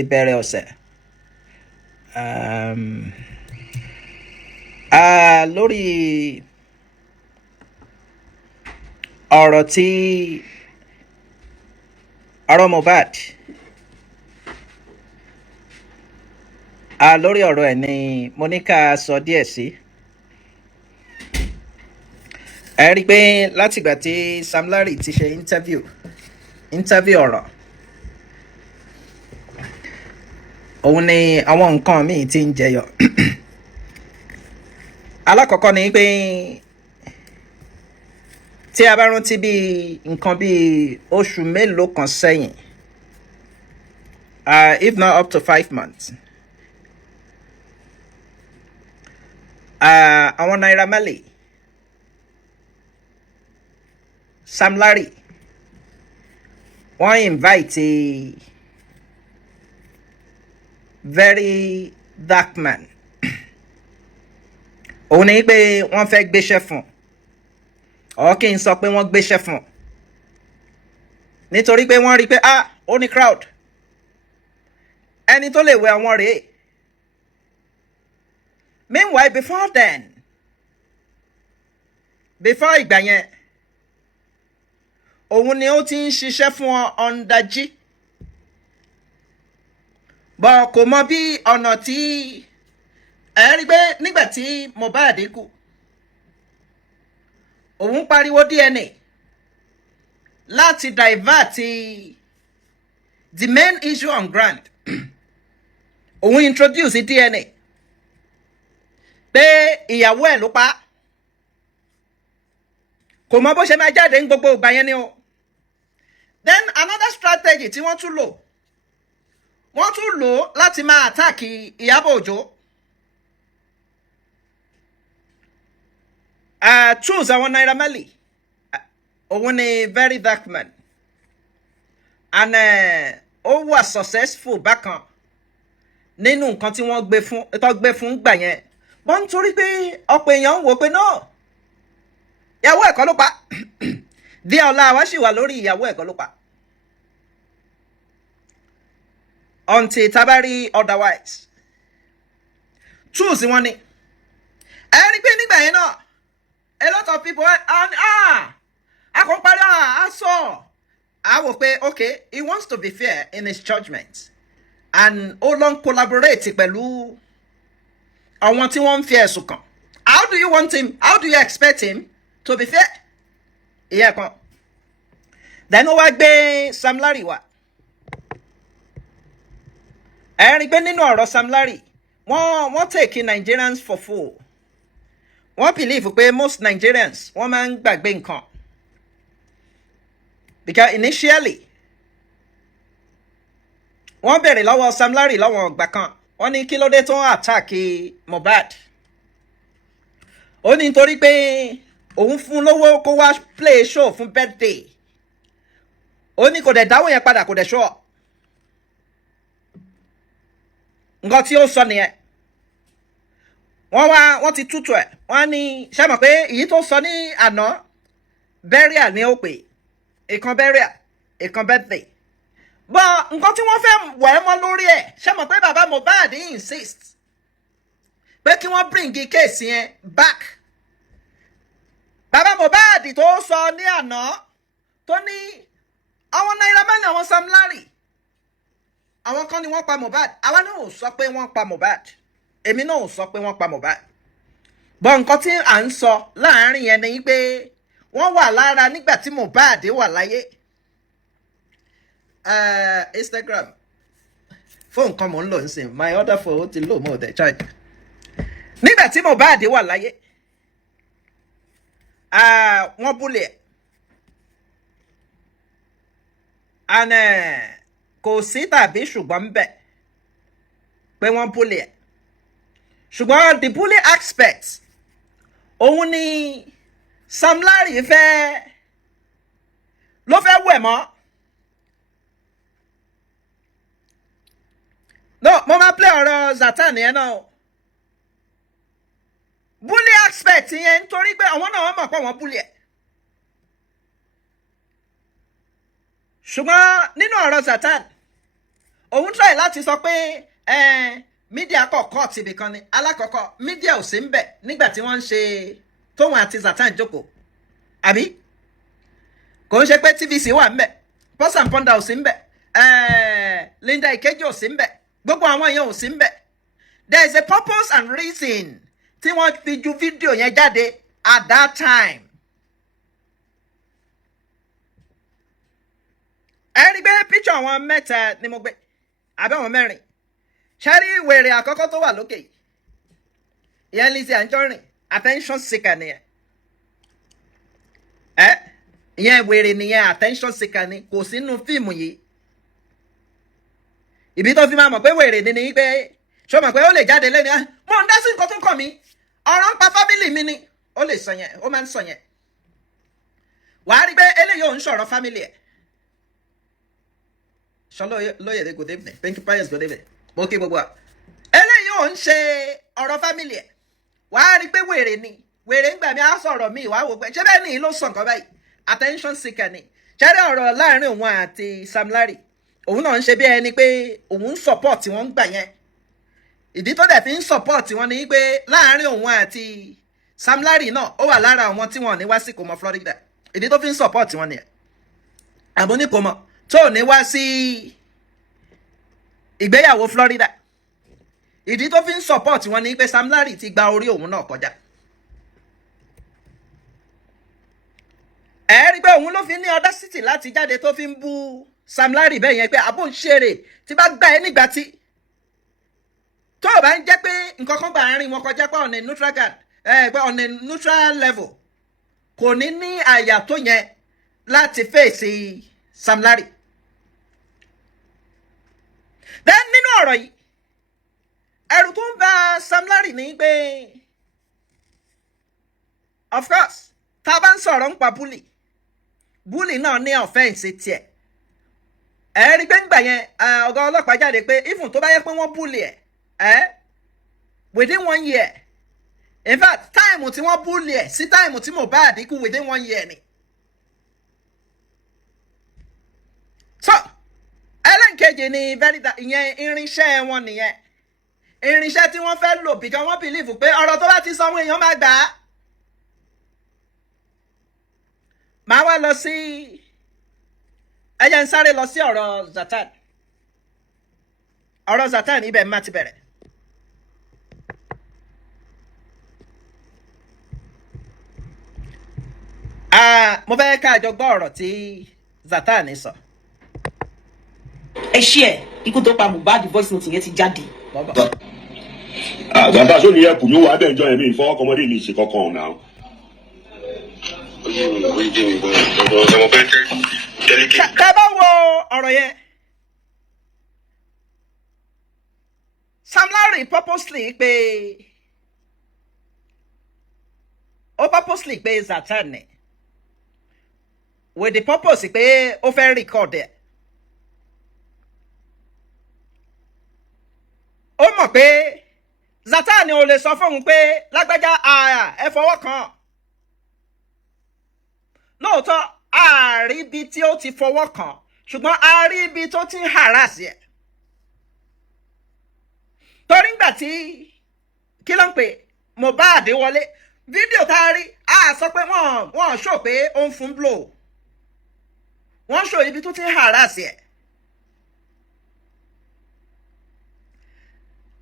ìbẹ̀rẹ̀ ọ̀sẹ̀ lórí ọ̀rọ̀ Mohbad lórí ọ̀rọ̀ ẹ̀ ni mo ní ká sọ díẹ̀ sí. Ẹ rí i pé látìgbà tí Sam Larry ti ṣe interview ọ̀rọ̀ òun ni àwọn nǹkan míì ti ń jẹyọ. Alákọ̀ọ́kọ́ ni pé tí a bá rántí bí nǹkan bí oṣù mélòó kan sẹ́yìn, if not up to 5 months, àwọn Naira Marley, Sam Larry, wọ́n invite very dark man. Òun ni pé wọ́n fẹ́ gbéṣẹ́ fún ọ kí n sọ pé wọ́n gbéṣẹ́ fún nítorí pé wọ́n rí pé ó ní crowd, ẹni tó lè wẹ àwọn rèé. Meanwhile, before ìgbà yẹn, òun ni ó ti ń ṣiṣẹ́ fún ọ̀ǹdàjì, bọ̀ kò mọ bí ọ̀nà tí ẹ rí pé nígbà tí Mohbad kú, òun pariwo DNA láti divert the main issue on ground. Òun introduce DNA pé ìyàwó ẹ̀ ló pa, kò mọ bó ṣe máa jáde ní gbogbo ìgbà yẹn ni o. Then another strategy tí wọ́n tún lò láti máa attack Ìyábọ̀ Òjó. Choose àwọn Naira Marley, òun ni very dark man, and ó wà successful bákan nínú nǹkan tí wọ́n gbé fún gbà yẹn. Wọ́n ń torí pé ọ̀pọ̀ èèyàn ń wò pé náà ìyàwó ẹ̀kọ́ ló pa. Bí ọ̀la wa sì wà lórí ìyàwó ẹ̀kọ́ ló pa until tabari otherwise. Choose wọn ni ẹ rí pé nígbà yẹn náà a lot of people akọ̀párí I wò pé okay, he wants to be fair in his judgment, and ó lọ ń collaborate pẹ̀lú àwọn tí wọ́n ń fi ẹ̀sùn kàn. How do you expect him to be fair? Ìyẹn kan. Then ó wá gbé Sam Larry wá. Ẹ rí pé nínú ọ̀rọ̀ Sam Larry, wọ́n take Nigerians for fool. Wọ́n believe pé most Nigerians wọ́n máa ń gbàgbé nǹkan. Because initially, wọ́n bẹ̀rẹ̀ lọ́wọ́ Sam Larry lọ́wọ́ ọgbà kan. Wọ́n ní kí ló dé tó ń attack Mohbad. Ó ní nítorí pé òun fún lówó kó wá play show fún birthday. Ó ní kò dẹ̀ dáwọ́ yẹn padà, kò dẹ̀ show. Nǹkan tí ó sọ nìyẹn. Wọ́n ti tútù ẹ̀. Wọ́n ní ṣé mọ̀ pé èyí tó sọ ní àná burial ni ó pè. Ìkan burial, ìkan birthday. But nǹkan tí wọ́n fẹ́ wọ̀ ẹ́ mọ́ lórí ẹ̀, ṣé mọ̀ pé bàbá Mohbad insist pé kí wọ́n bring case yẹn back. Bàbá Mohbad tó sọ ní àná tó ní àwọn Naira Marley, àwọn Sam Larry, àwọn kan ni wọ́n pa Mohbad. Àwa náà ò sọ pé wọ́n pa Mohbad. Èmi náà ò sọ pé wọ́n pa Mohbad. But nǹkan tí à ń sọ láàárín yẹn ni pé wọ́n wà lára nígbà tí Mohbad wà láyé. Instagram phone kan mò ń lò ń sìn, my other phone ti lò mọ́ ọ̀dẹ̀ charge. Nígbà tí Mohbad wà láyé, wọ́n búlẹ̀ and kò sí tàbí ṣùgbọ́n ń bẹ̀ pé wọ́n búlẹ̀. Ṣùgbọ́n the bully aspect òun ni Sam Larry ló fẹ́ wẹ̀ mọ́. No, mo máa play ọ̀rọ̀ Zatan yẹn náà. Bully aspect yẹn nítorí pé àwọn náà wọ́n mọ̀ pé wọ́n bully ẹ̀. Ṣùgbọ́n nínú ọ̀rọ̀ Zatan, òun try láti sọ pé mídíà kọ̀ọ̀kọ́ ti ibìkan ni alákọ̀ọ́kọ́ mídíà ò sí ń bẹ̀ nígbà tí wọ́n ń ṣe tóun àti Zlatan jókòó àbí kò ń ṣe pé TVC wà ń bẹ̀ Pulse and Pounder ò sí ń bẹ̀ Linda Ikeji ò sí ń bẹ̀ gbogbo àwọn èèyàn ò sí ń bẹ̀ there is a purpose and reason tí wọ́n fi ju fídíò yẹn jáde at that time. ẹni gbé píṣọ àwọn mẹ́ta ni mo gbé àbẹ́ àwọn mẹ́rin ṣẹ́rí wèrè àkọ́kọ́ tó wà lókè yìí ìyẹn Lizzy Anjorin attention seeker nìyẹn ìyẹn wèrè nìyẹn attention seeker ni kò sínú fíìmù yìí ìbí tó fi máa mọ̀ pé wèrè ni pé ṣó mọ̀ pé ó lè jáde lẹ́nu mo ń dá sí nǹkan tó ń kàn mí ọ̀rọ̀ ń pa fámìlì mi ni ó lè sọ yẹn ó máa ń sọ yẹn wàá rí pé eléyìí ò ń sọ̀rọ̀ fámìlì ẹ̀ Ṣọlóyèdè good evening thank you pius good evening mo kí gbogbo wa eléyìí ò ń ṣe ọ̀rọ̀ fámìlì ẹ̀ wàá rí pé wèrè ni wèrè ń gbà mí á sọ̀rọ̀ míì wàá wò pé ṣé bẹ́ẹ̀ ni ló sọ nǹkan báyìí attention seeker ni ṣẹ́rẹ́ ọ̀rọ̀ láàrin òun àti Sam Larry òun náà ń ṣe bí ẹni pé òun ń support tí wọ́n ń gbà yẹn ìdí tó dẹ̀ fi ń support wọn ni pé láàrin òun àti Sam Larry náà ó wà lára àwọn tí wọn ò ní wá sí ìkómọ Florida ìdí tó fi ń support wọn nìyẹn àbọ̀ ní ìkómọ tó ò ní wá sí ìgbéyàwó Florida ìdí tó fi ń support wọn ni pé Sam Larry ti gba orí òun náà kọjá ẹ rí pé òun ló fi ní audacity láti jáde tó fi ń bú Sam Larry bẹ́ẹ̀ yẹn pé àbò ń ṣeré tí bá gbà ẹ́ nígbà tí tó o bá ń jẹ́ pé nǹkan kan gbà rìn wọn kọjá pé on a neutral guard pé on a neutral level kò ní ní àyà tó yẹn láti fèsì Sam Larry. then nínú ọ̀rọ̀ yìí ẹ̀rù tó ń bà Sam Larry ní pé of course tá a bá ń sọ̀rọ̀ ń pa bully náà ní offense tiẹ̀ rí pé ńgbà yẹn ọ̀gá ọlọ́pàá jáde pé even tó bá yẹ pé wọ́n bully within 1 year in fact time tí wọ́n bully sí time tí Mohbad kú within 1 year ni. so ẹlẹ́nkejì ni ìyẹn irinṣẹ́ wọn nìyẹn irinṣẹ́ tí wọ́n fẹ́ lò because wọ́n believe pé ọ̀rọ̀ tó bá ti sọ àwọn èèyàn máa gbà á. màá wá lọ sí ẹjẹ ń sáré lọ sí ọ̀rọ̀ Zlatan ibẹ̀ má ti bẹ̀rẹ̀. mo fẹ́ ká àjọ gbọ́ ọ̀rọ̀ tí Zlatan sọ. ẹ ṣí ẹ ikú tó pa Mohbad voice note yẹn ti jáde. Zlatan sọ ní ẹkùn mi wà bẹ́ẹ̀ jọ ẹ̀mí ìfọwọ́kọmọdé mi ṣe kankan náà. ká bá wo ọ̀rọ̀ yẹn Sam Larry purposely pé Zlatan ni with the purpose pé ó fẹ́ record ẹ̀ ó mọ̀ pé Zlatan ò lè sọ fóun pé lágbájá ẹ fọwọ́ kàn lóòótọ́ àárí ibi tí ó ti fọwọ́ kàn ṣùgbọ́n a rí ibi tó ti ń harass ẹ̀ torí ńgbà tí kí ló ń pè Mohbad wọlé fídíò tá a rí a sọ pé wọ́n ṣò pé ó ń fún blow wọ́n ṣò ibi tó ti ń harass ẹ̀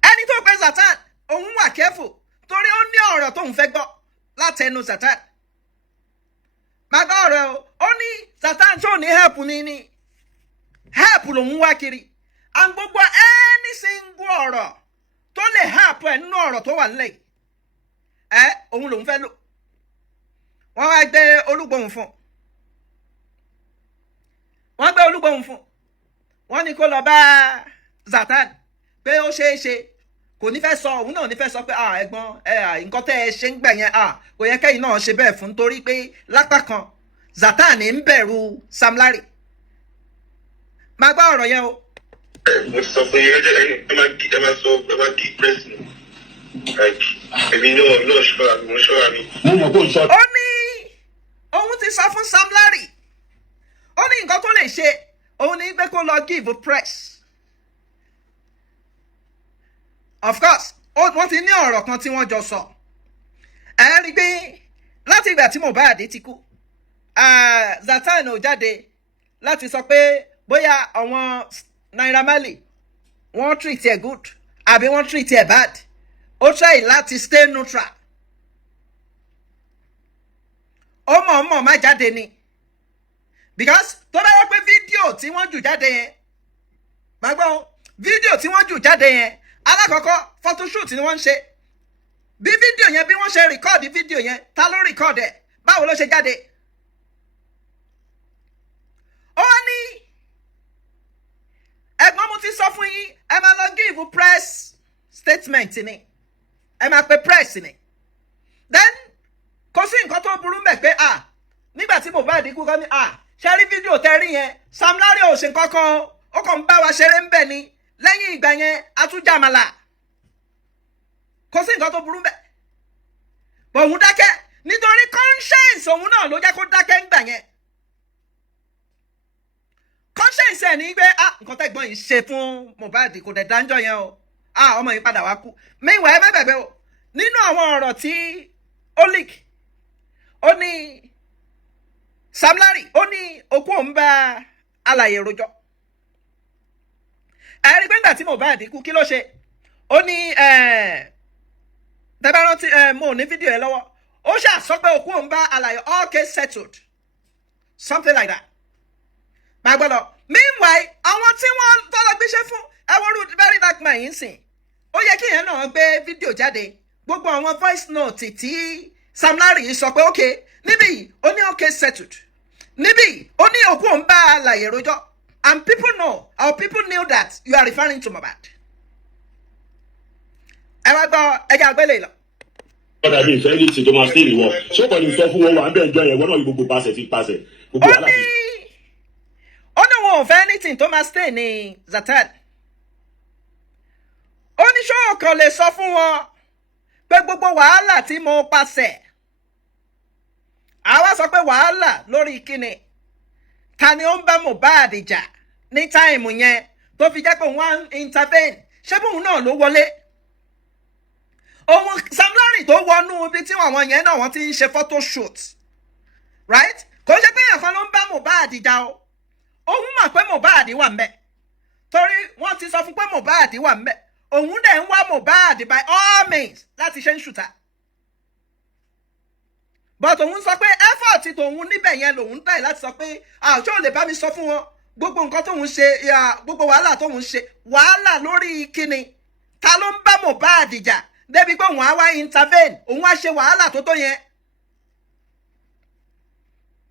ẹni tó pe Zlatan òun wà careful torí ó ní ọ̀rọ̀ tóun fẹ́ gbọ́ látẹnu Zlatan màgbà ọ̀rọ̀ ó ní Zlatan tó ní help ní help lòun wá kiri and gbogbo any single ọ̀rọ̀ tó lè help ẹ̀ nínú ọ̀rọ̀ tó wà nílẹ̀ òun lòun fẹ́ lò wọ́n wá gbé Olúgbòhùn fún wọ́n ní kó lọ bá Zlatan pé ó ṣeé ṣe kò ní fẹ́ sọ òun náà ní fẹ́ sọ pé ẹ̀gbọ́n nǹkan tẹ́ ẹ ṣe ń gbà yẹn kò yẹ kẹ́yìn náà ṣe bẹ́ẹ̀ fún torí pé lápá kan Zlatan ń bẹ̀rù Sam Larry máa gbọ́ ọ̀rọ̀ yẹn o. mo sọ fún yín ẹ máa kí press mi èmi náà ṣọ́ra mi mo ṣọ́ra mi. ó ní òun ti sọ fún Sam Larry ó ní nǹkan tó lè ṣe òun ní pé kó lọ give press of course wọ́n ti ní ọ̀rọ̀ kan tí wọ́n jọ sọ ẹ rí i pé láti ìgbà tí Mohbad ti kú Zlatan ò jáde láti sọ pé bóyá àwọn Naira Marley wọ́n treat ẹ̀ good àbí wọ́n treat ẹ̀ bad ó try láti stay neutral ó mọ̀ má jáde ni because tó bá yẹ pé fídíò tí wọ́n jù jáde yẹn gbàgbọ́ fídíò tí wọ́n jù jáde yẹn alákọ̀ọ́kọ́ photoshoot ni wọ́n ń ṣe bí fídíò yẹn bí wọ́n ṣe rìkọ́ọ̀dì fídíò yẹn ta ló rìkọ́ọ̀dì ẹ̀ báwo ló ṣe jáde ó wá ní ẹ̀gbọ́n mo ti sọ fún yín ẹ máa lọ give press statement ni ẹ máa pe press ni then kò sí nǹkan tó burú mẹ́ pé nígbà tí Mohbad kú kọ́ ni ṣe rí fídíò tẹ́ rí yẹn Sam Larry ò ṣe kankan ó kàn ń bá wa ṣeré ń bẹ̀ ni lẹ́yìn ìgbà yẹn atújàmàlà kò sí nǹkan tó burú mẹ́ bọ̀ òun dákẹ́ nítorí conscience òun náà ló jẹ́ kó dákẹ́ ń gbà yẹn conscience ẹ̀ ní pé nǹkan tẹ́gbọ́n yìí ṣe fún Mohbad kò dẹ̀ dáńjọ́ yẹn o ọmọ yìí padà wá kú meanwhile ẹ bẹ̀bẹ̀ o nínú àwọn ọ̀rọ̀ tí ó leak ó ní Sam Larry ó ní òkú òun bá alàyè rojọ́ ẹ̀rí pé nígbà tí Mohbad kú kí ló ṣe ó ní tẹ́bá rántí mo ní fídíò ẹ lọ́wọ́ ó ṣàsọ pé òkú òun bá alàyè all case settled something like that máa gbọ́dọ̀ meanwhile àwọn tí wọ́n tọ́lọ gbéṣẹ́ fún ẹwọ́rú very dark man yìí sìn ó yẹ kí ìyẹn náà gbé fídíò jáde gbogbo àwọn voice note tí Sam Larry yìí sọ pé ok níbí yìí ó ní all case settled níbí yìí ó ní òkú òun bá alàyè rojọ́ and people know or people knew that you are referring to Mohbad ẹ wá gbọ́ ẹja àgbélé lọ. ọ̀dà bíi ìfẹ́ ní ti tó máa stay ìwọ ṣé kò ní sọ fún wọn wà ń bẹ̀ ń jọ yẹn wọn náà yí gbogbo pàṣẹ fi pàṣẹ gbogbo wàhálà fi. ó ní wọn ò fẹ́ anything tó máa stay ní Zlatan ó ní ṣó kàn lè sọ fún wọn pé gbogbo wàhálà tí mo pàṣẹ àwa sọ pé wàhálà lórí kíni ta ni ó ń bá Mohbad jà ní táìmù yẹn tó fi jẹ́ pé wọ́n intervene ṣé bóun náà ló wọlé òun Sam Larry tó wọnú ibi tí àwọn yẹn náà wọ́n ti ń ṣe photo shoot right kò ṣe pé èèyàn kan ló ń bá Mohbad jà o òun mọ̀ pé Mohbad wà ń bẹ̀ torí wọ́n ti sọ fún pé Mohbad wà ń bẹ̀ òun dẹ̀ ń wá Mohbad by all means láti ṣe ń ṣùtà but òun sọ pé effort tòun níbẹ̀ yẹn lòun dá láti sọ pé ṣé ò lè bá mi sọ fún wọn gbogbo nǹkan tóun ṣe gbogbo wàhálà tóun ṣe wàhálà lórí kíni ta ló ń bá Mohbad jà débi pé òun á wá intervene òun á ṣe wàhálà tó tó yẹn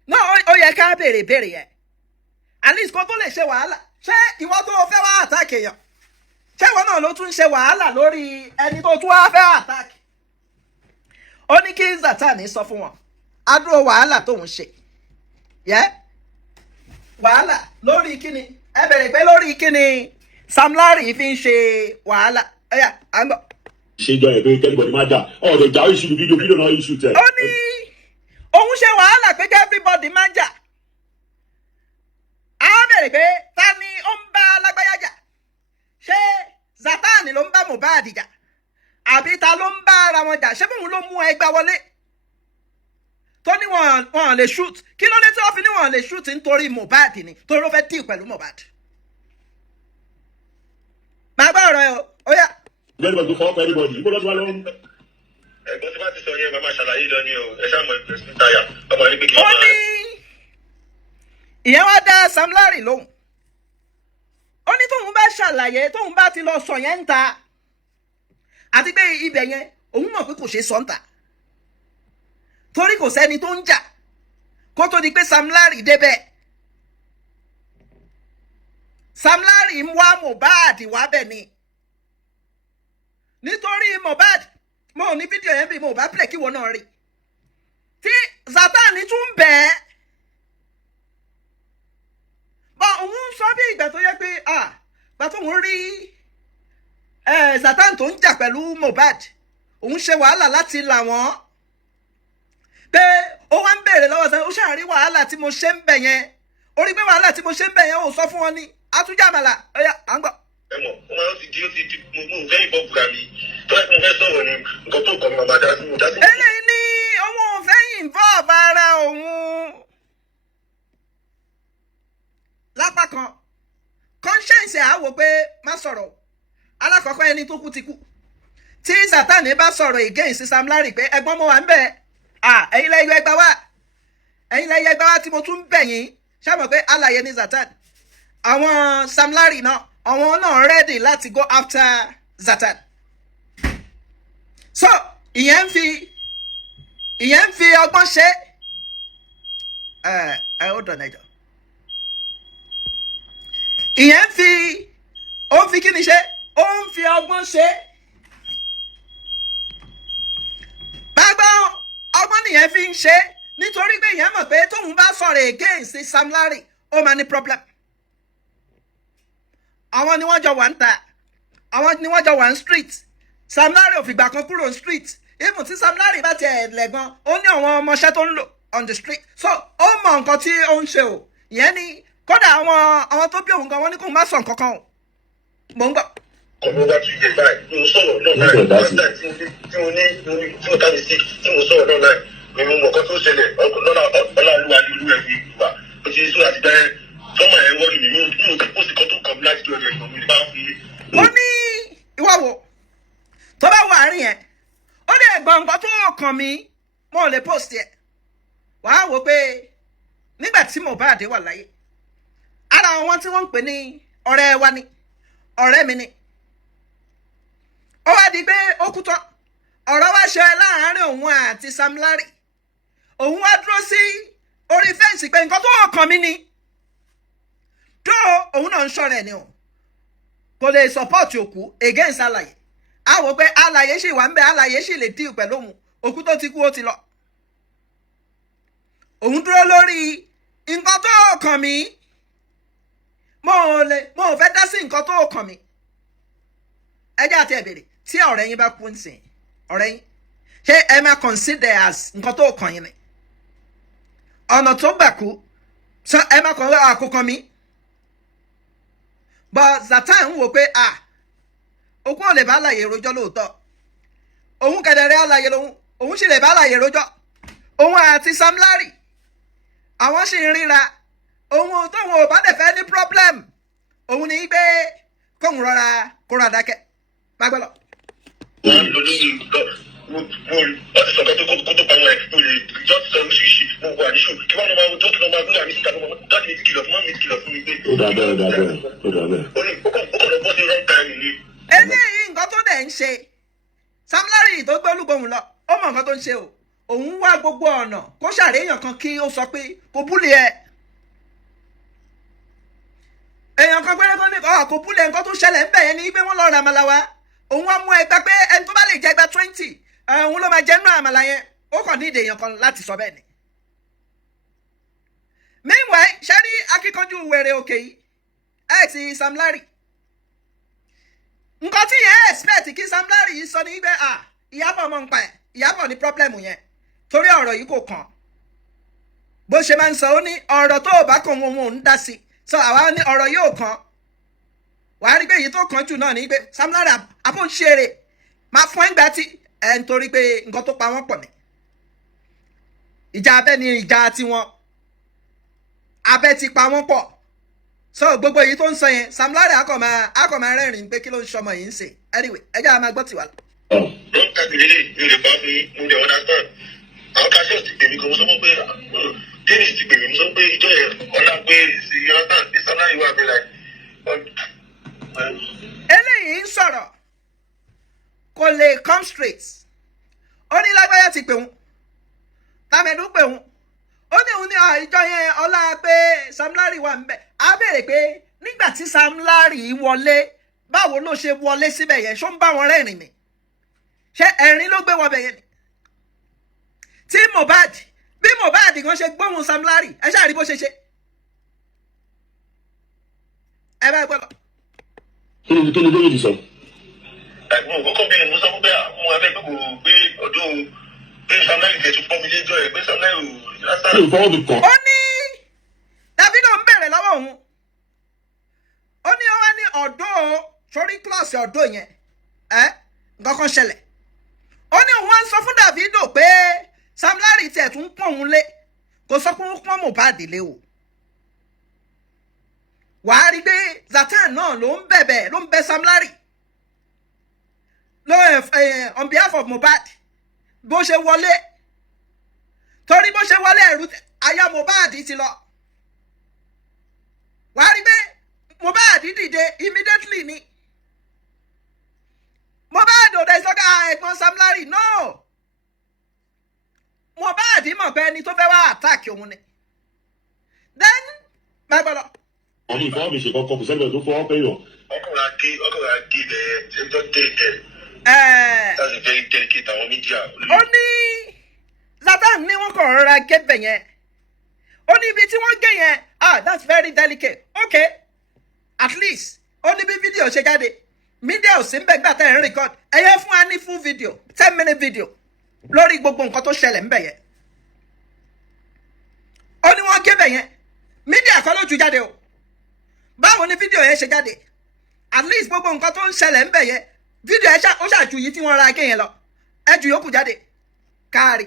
náà ó yẹ ká béèrè yẹn at least kó tó lè ṣe wàhálà ṣé ìwọ tó o fẹ́ wá attack èèyàn ṣé ìwọ náà ló tún ṣe wàhálà lórí ẹni tó tún wá fẹ́ attack ó ní kí Zlatan sọ fún wọn adúró wàhálà tóun ṣe wàhálà lórí kíni ẹ bẹ̀rẹ̀ pé lórí kíni Sam Larry fi ń ṣe wàhálà ẹ̀yà à ń bọ̀. ṣèjọ ẹ̀ pé kẹ́líbọ̀dì máa jà ọ̀dọ̀ ìjà ìṣù fídíò náà ìṣù tẹ̀. ó ní òun ṣe wàhálà pé everybody máa jà á bẹ̀rẹ̀ pé ta ni ó ń bá lágbáyà jà ṣé Zlatan ló ń bá Mohbad jà àbí ta ló ń bá ara wọn jà ṣé bóun ló mú ẹgbà wọlé tó ní wọn lè shoot kí ló dé tí wọ́n fi ní wọn lè shoot nítorí Mohbad ni torí ó fẹ́ deal pẹ̀lú Mohbad. màá gbọ́ ọ̀rọ̀ ẹ ó yá. kẹ́líbọ̀dì tó fọwọ́ pẹ́ ẹ̀rìbọ̀dì ìbò lọ́sọ̀ wá lọ́wọ́. ẹ̀gbọ́n tí bá ti sọ yẹn màmá ṣàlàyé lọ ní o ẹ ṣáà mọ ìpèsè ní táyà ọmọ ní pé kí ó ní ìyẹn wá dá Sam Larry lóhùn ó ní tóun bá ṣàlàyé tóun bá ti lọ sọ yẹn ń ta àti pé ibẹ̀ yẹn òun mọ̀ pé kò ṣe sọ́ńtà torí kò sẹ́ni tó ń jà kó tó di pé Sam Larry débẹ̀ Sam Larry ń wá Mohbad wá bẹ̀ ni nítorí Mohbad mo ní fídíò yẹn bí mo bá plẹ̀ kí wọn náà rí tí Zlatan tún bẹ̀ ẹ́ bọ́ òun sọ bí ìgbà tó yẹ pé gbà tó ń rí Zlatan tó ń jà pẹ̀lú Mohbad òun ṣe wàhálà láti là wọ́n pé ó wá ń béèrè lọ́wọ́ sẹ́yìn ó ṣàrí wàhálà tí mo ṣe ń bẹ̀ yẹn ó rí pé wàhálà tí mo ṣe ń bẹ̀ yẹn ò sọ fún wọn ní àtúnjàmàlà ọ̀yà à ń gbọ́. ẹ mọ̀ ó máa ń ti di mo fẹ́ ìbọn bùkà mi nísìnyí àá wò pé má sọ̀rọ̀ alákọ̀ọ́kọ́ ẹni tó kú ti kú tí Sátánì bá sọ̀rọ̀ against Sam Larry pé ẹ̀gbọ́n mo wà ń bẹ̀ ẹ̀yin lẹ́yọ ẹgbà wá tí mo tún bẹ̀ yín ṣé mọ̀ pé alàyè ní Sátánì àwọn Sam Larry náà àwọn náà ready láti go after Sátánì so ìyẹn ń fi ọgbọ́n ṣe ó dọ̀nà ẹjọ́ ìyẹn ó ń fi kí ni ṣe ó ń fi ọgbọ́n ṣe gbàgbọ́n ọgbọ́n nìyẹn fi ń ṣe nítorí pé ìyẹn mọ̀ pé tóun bá sọ̀rọ̀ against Sam Larry ó máa ní problem àwọn ni wọ́n jọ wà ń ta àwọn ni wọ́n jọ wà ń street Sam Larry ò fìgbà kan kúrò ń street even tí Sam Larry bá tiẹ̀ lẹ́gbọ́n ó ní àwọn ọmọọṣẹ́ tó ń lò on the street so ó mọ nǹkan tí ó ń ṣe o ìyẹn ni kódà àwọn tó bí òun gan wọ́n ní kóun má sọ nǹkan kan o mò ń gbọ́. ọmọ bá tún yẹ báyìí mo sọ̀rọ̀ náà láì tí mo ká mi sí tí mo sọ̀rọ̀ náà láì mi mú nǹkan tó ṣẹlẹ̀ ọlọ́lúwa ní olú ẹ̀mí ìwà ó ti sọ àti bẹ́ẹ̀ sọ́mọ ẹ̀ wọ́n mi yóò ti pósì kan tó kàn mí láti lọ́ọ́ ẹ̀gbọ́n mi bá ń fi. ó ní ìwà wo tó bá wà àárín yẹn ó ní ẹ̀gbọ́n nǹkan tó kàn mí mo ò lè post yẹ wàá wò pé nígbà tí Mohbad wà láyé ara àwọn tí wọ́n ń pè ní ọ̀rẹ́ wa ni ọ̀rẹ́ mi ni ó wá di pé ó kú tán ọ̀rọ̀ wá ṣe láàárín òun àti Sam Larry òun wá dúró sí orí fẹ́ǹsì pé nǹkan tó kàn mí ni tó òun náà ń ṣọ̀rọ̀ ẹ̀ ni o kò lè support òkú against alàyè á wò pé alàyè sì wà ń bẹ alàyè sì lè deal pẹ̀lú òun òkú tó ti kú ó ti lọ òun dúró lórí nǹkan tó kàn mí mo ò fẹ́ dá sí nǹkan tó kàn mí ẹjẹ́ àti ẹ̀bẹ̀rẹ̀ tí ọ̀rẹ́ yín bá kú ń sìn ọ̀rẹ́ yín ṣé ẹ máa consider as nǹkan tó kàn yín ni ọ̀nà tó gbà kú sọ ẹ máa kàn àkókò mi but Sátánì ń wò pé òkú ò lè bá àlàyé rojọ́ lóòótọ́ òun kẹ̀dẹ̀rẹ́ àlàyé lòun òun sì lè bá àlàyé rojọ́ òun àti Sam Larry àwọn sì ń ríra òun tóun ò bá dẹ̀ fẹ́ ní problem òun ní pé kóun rọra kóra dákẹ́ má gbọ́ lọ. wọ́n lọ lórí ọtí sọ̀kẹ́ tó kó tó pamọ́ ẹ̀ mo lè jọ́ sọ oríṣiríṣi mo wà níṣù kí wọ́n máa tó kí wọ́n máa gbúdọ̀ ní síta fún wọn dáàbì mi ti kìlọ̀ fún mi pé. ó dà bẹ́ẹ̀ ó dà bẹ́ẹ̀ ó dà bẹ́ẹ̀. ó kàn lọ bọ́ sí wrong time ni. eléyìí nǹkan tó dẹ̀ ń ṣe Sam Larry tó gbé olúgbòhùn lọ ó mọ nǹkan tó ń ṣe o òun wá gbogbo ọ̀nà kó ṣàréyàn kan kí ó sọ pé kò búlì ẹ̀ èèyàn kan péré tó ní kò búlì ẹ̀ nǹkan tó ṣẹlẹ̀ ń bẹ̀ yẹn ni pé wọ́n lọ ra àmàlà wa òun wá mú ẹgbẹ́ pé ẹni tó bá lè jẹ ẹgbẹ́ 20 òun ló máa jẹ́ nínú àmàlà yẹn ó kàn ní èèyàn kan láti sọ bẹ́ẹ̀ ni. meanwhile ṣe rí akíkanjú wèrè òkè yìí ẹ̀ ti Sam Larry nǹkan tí yẹn expect kí Sam Larry yìí sọ ní pé Ìyábọ̀ mọ̀ ń pa ẹ̀ Ìyábọ̀ ní problem yẹn torí ọ̀rọ̀ yìí kò kàn bó ṣe máa ń sọ ó ní ọ̀rọ̀ tó o bá kàn wọn ò ń dá sí so àwa ní ọ̀rọ̀ yóò kàn wàá rí pé èyí tó kàn jù náà ní pé Sam Larry àbò ń ṣeré máa fún ẹgbẹ́ tí ẹ̀ ń torí pé nǹkan tó pa wọ́n pọ̀ ní ìjà abẹ́ ni ìjà tiwọn abẹ́ ti pa wọ́n pọ̀ so gbogbo èyí tó ń sọ yẹn Sam Larry akọ̀ máa rẹ́rìn-ín pé kí ló ń ṣọmọ yìí ń ṣe anyway ẹ jẹ́ àwọn máa gbọ́ tiwa lọ. lọ́ọ̀tà ìdílé mi lè bá mi mo lè understand àwọn kásẹ̀ ti pè mí gan mo sọ fún pé dennis ti pè mí mo sọ pé ìjọ yẹn ọ̀la pé sí yọ̀ọ̀tàn ní Sam Larry wà bẹ́ẹ̀ láì. eléyìí ń sọ̀rọ̀ kò lè come straight ó ní lágbáyà ti pè wọ́n tàmẹ̀dù pè wọ́n ó ní òun ní ìjọ yẹn ọlá pé Sam Larry wà ń bẹ̀ á béèrè pé nígbà tí Sam Larry wọlé báwo ló ṣe wọlé síbẹ̀ yẹn ṣó ń bá wọn rẹ́rìn ni ṣé ẹ̀rín ló gbé wọbẹ̀ yẹn ni tí Mohbad bí Mohbad kan ṣe gbóhùn Sam Larry ẹ ṣáà rí bó ṣe ṣe ẹ bá gbọ́ lọ. kí ni David sọ. ẹ̀gbọ́n kọ́kọ́ bí mo sọ fún bẹ́ẹ̀ àwọn abẹ́ pé kò gbé ọdún pé Sam Larry tẹ̀ tún pọ́n mi léjọ́ ẹ̀ pé Sam Larry ò lásán. ó ní Davido ń bẹ̀rẹ̀ lọ́wọ́ òun ó ní ọwọ́ ní ọ̀dọ́ sórí kílọ̀sì ọ̀dọ́ yẹn nǹkan kan ṣẹlẹ̀ ó ní òun wá ń sọ fún Davido pé Sam Larry tiẹ̀ tún pọ́n òun lé kò sọ pé ó pọ́n Mohbad lé o wàá rí pé Zatan náà ló ń bẹ̀bẹ̀ ló ń bẹ Sam Larry on behalf of Mohbad bó ṣe wọlé torí bó ṣe wọlé ẹ̀rù aya Mohbad ti lọ wàá rí pé Mohbad dìde immediately ni Mohbad ò dẹ̀ sọ́kà ẹ̀gbọ́n Sam Larry no Mohbad mọ̀ pé ẹni tó fẹ́ wá attack òun ni then báyìí bọ́lọ̀. wọ́n ní ìfọwọ́ mi ṣe kọ́kọ́ kò sẹ́ni tó fọwọ́ pé yàn. ọkùnrin àgé bẹ́ẹ̀ ṣe tó dé ẹ̀. that's a very delicate àwọn media. ó ní Zatan ní wọ́n kàn rọra gé bẹ̀ yẹn ó ní ibi tí wọ́n gé yẹn that's very delicate okay at least ó ní bí fídíò ṣe jáde mídíà ò sí ń bẹ̀ gbà tẹ̀ ń record ẹ̀yẹ fún wa ní full video 10-minute video lórí gbogbo nǹkan tó ṣẹlẹ̀ ń bẹ̀ yẹn ó ní wọ́n gé bẹ̀ yẹn mídíà kọ́ ló ju jáde o báwo ni fídíò yẹn ṣe jáde at least gbogbo nǹkan tó ń ṣẹlẹ̀ ń bẹ̀ yẹn fídíò yẹn ó ṣàjù yìí tí wọ́n ra gé yẹn lọ ẹ jù yòókù jáde káàrí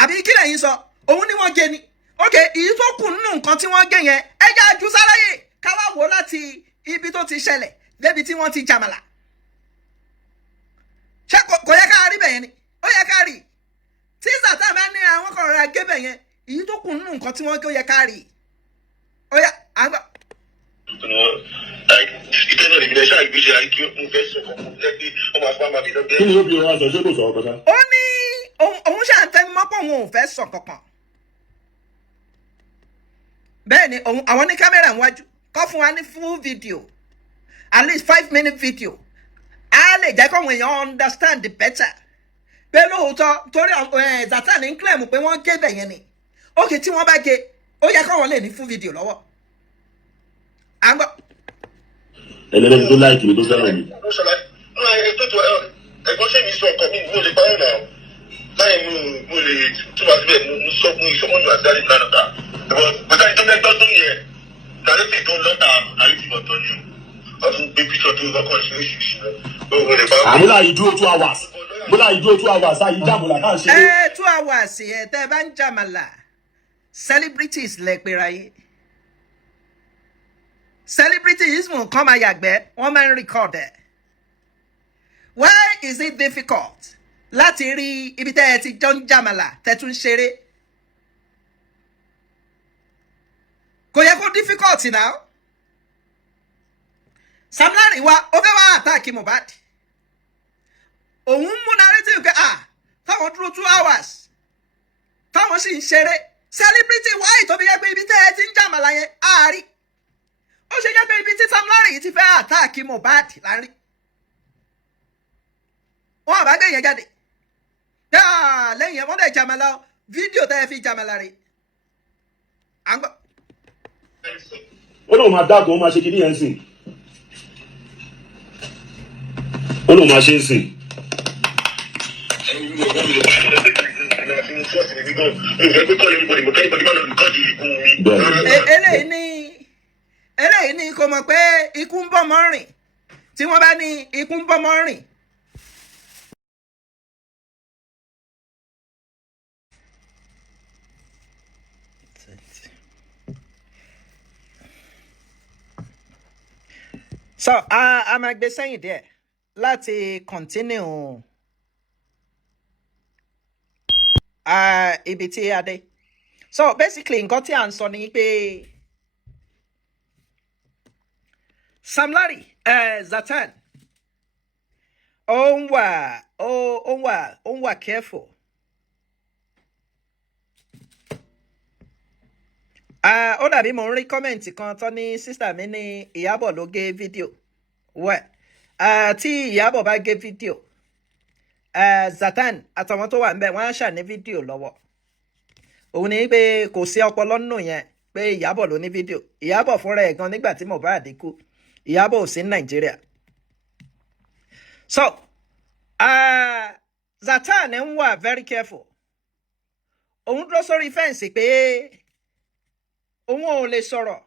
àbí kí lẹ́yìn sọ òun ni wọ́n gé ni ok èyí tó kù nínú nǹkan tí wọ́n gé yẹn ẹ jẹ́ àjù sáráyè káwá wò láti ibi tó ti ṣẹlẹ̀ débi tí wọ́n ti jàmàlà ṣé kò yẹ ká rí bẹ̀yẹn ni ó yẹ ká rí tí Zatan bá ní àwọn kan rọra gé bẹ̀yẹn èyí tó kù nínú nǹkan tí wọ́n gé ó yẹ ká rí ó yẹ àgbà. ìtẹ́ náà ìbílẹ̀ ṣáà ìgbésẹ̀ àìkí ń fẹ́ sọ fún un lẹ́gbẹ́ ọmọ àpamọ́ àbí lọ́gbẹ́. kí ni ó bí wọn sọ ṣé kò sọ̀rọ̀ kọjá. ó ní òun ṣáà ń tẹnu mọ́ pé òun ò fẹ́ sọ kankan bẹ́ẹ̀ ni àwọn ní kámẹ́rà níwájú kọ́ fún wa ní full video at least 5-minute video a lè jẹ́ kọ́wọn èèyàn understand better pé lóòótọ́ torí Zatan ń claim pé wọ́n gé bẹ̀ yẹn ni ókè tí wọ́n bá gé ó yẹ káwọn lè ní full video lọ́wọ́ à ń gbọ́. ẹlẹ́ni tó láìkì ni tó fẹ́ràn mi. ẹ̀gbọ́n ṣe mi sọ ọkọ mi mo lè parọ́ náà láì mo lè túbọ̀ síbẹ̀ mo sọ fún ìṣọ́mọ́nù àti dáàdì lánàá ká ẹ̀gbọ́n pẹ̀ka ìjọba tó yẹ nàrẹ́tì tó lọ́tà àríkì ọ̀tọ̀ ni ọdún gbé píṣọ tó lọ́kàn ṣe oṣooṣù rẹ̀. àmúlà yìí dúró 2 hours múlà yìí dúró 2 hours àyè jàmùlà káà ṣe. 2 hours ẹ̀ tẹ́ ẹ bá ń jàmàlà celebrities lẹ pera yìí celebrities mú kán máa yàgbẹ́ wọ́n máa ń record ẹ̀ why is it difficult láti rí ibi tẹ́ ẹ ti jọ ń jàmàlà tẹ́ tún ṣeré kò yẹ kó difficult now Sam Larry wa ó fẹ́ wá àtàkì Mohbad òun mú narrative pé táwọn dúró 2 hours táwọn sì ń ṣeré celebrity why tó bí yẹ pé ibi tẹ́ ẹ ti ń jàmàlà yẹn àárí ó ṣe jẹ́ pé ibi tí Sam Larry ti fẹ́ àtàkì Mohbad láàrin wọn àbá gbé yẹn jáde lẹ́yìn yẹn wọ́n dẹ̀ jàmàlà fídíò tẹ́ ẹ fi jàmàlà rè à ń gbọ́. ó lóun máa dáàbò ó máa ṣe kíní yẹn sìn ó lóun máa ṣe ń sìn. eléyìí ní kò mọ̀ pé ikú ń bọ̀ mọ́ rìn tí wọ́n bá ní ikú ń bọ̀ mọ́ rìn. so a máa gbé sẹ́yìn díẹ̀ láti continue ibi tí a dé so basically nǹkan tí à ń sọ ni pé Sam Larry Zatan ó ń wà careful ó dàbí mo ń rí kọ́mẹ̀ntì kan tó ní sísítà mi ní Ìyábọ̀ ló gé fídíò tí Ìyábọ̀ bá gé fídíò Zatan àtàwọn tó wà ń bẹ̀ wọ́n á ṣà ní fídíò lọ́wọ́ òun ni pé kò sí ọpọlọ nínú yẹn pé Ìyábọ̀ ló ní fídíò Ìyábọ̀ fúnra ẹ̀ gan nígbà tí Mohbad kú Ìyábọ̀ ò sí ní Nàìjíríà so Zatan ń wà very careful òun dúró sórí fẹ́ǹsì pé òun ò lè sọ̀rọ̀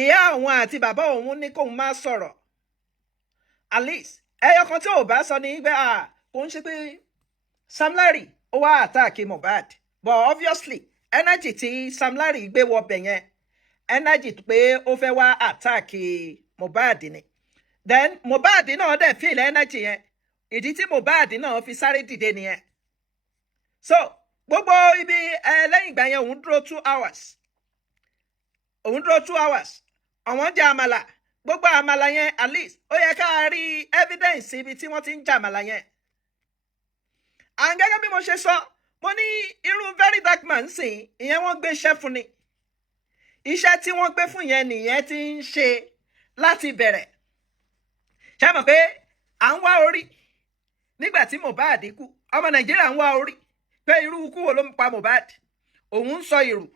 ìyá òun àti bàbá òun ní kóun má sọ̀rọ̀ at least ẹyọ kan tí ò bá sọ ní pé kò ń ṣe pé Sam Larry ó wá àtàkì Mohbad but obviously energy tí Sam Larry gbé wọ bẹ̀ yẹn energy pé ó fẹ́ wá attack Mohbad ni then Mohbad náà dẹ̀ feel energy yẹn ìdí tí Mohbad náà fi sáré dìde nìyẹn so gbogbo ibi lẹ́yìn ìgbà yẹn òun dúró 2 hours àwọn jẹ àmàlà gbogbo àmàlà yẹn at least ó yẹ ká rí evidence ibi tí wọ́n ti ń jẹ àmàlà yẹn and gẹ́gẹ́ bí mo ṣe sọ mo ní irú very dark man sìn ìyẹn wọ́n gbé iṣẹ́ fún ni iṣẹ́ tí wọ́n gbé fún yẹn nìyẹn ti ń ṣe láti bẹ̀rẹ̀ ṣé mọ̀ pé à ń wá orí nígbà tí Mohbad kú ọmọ Nàìjíríà ń wá orí pé irú ikú wo ló ń pa Mohbad òun ń sọ ìrù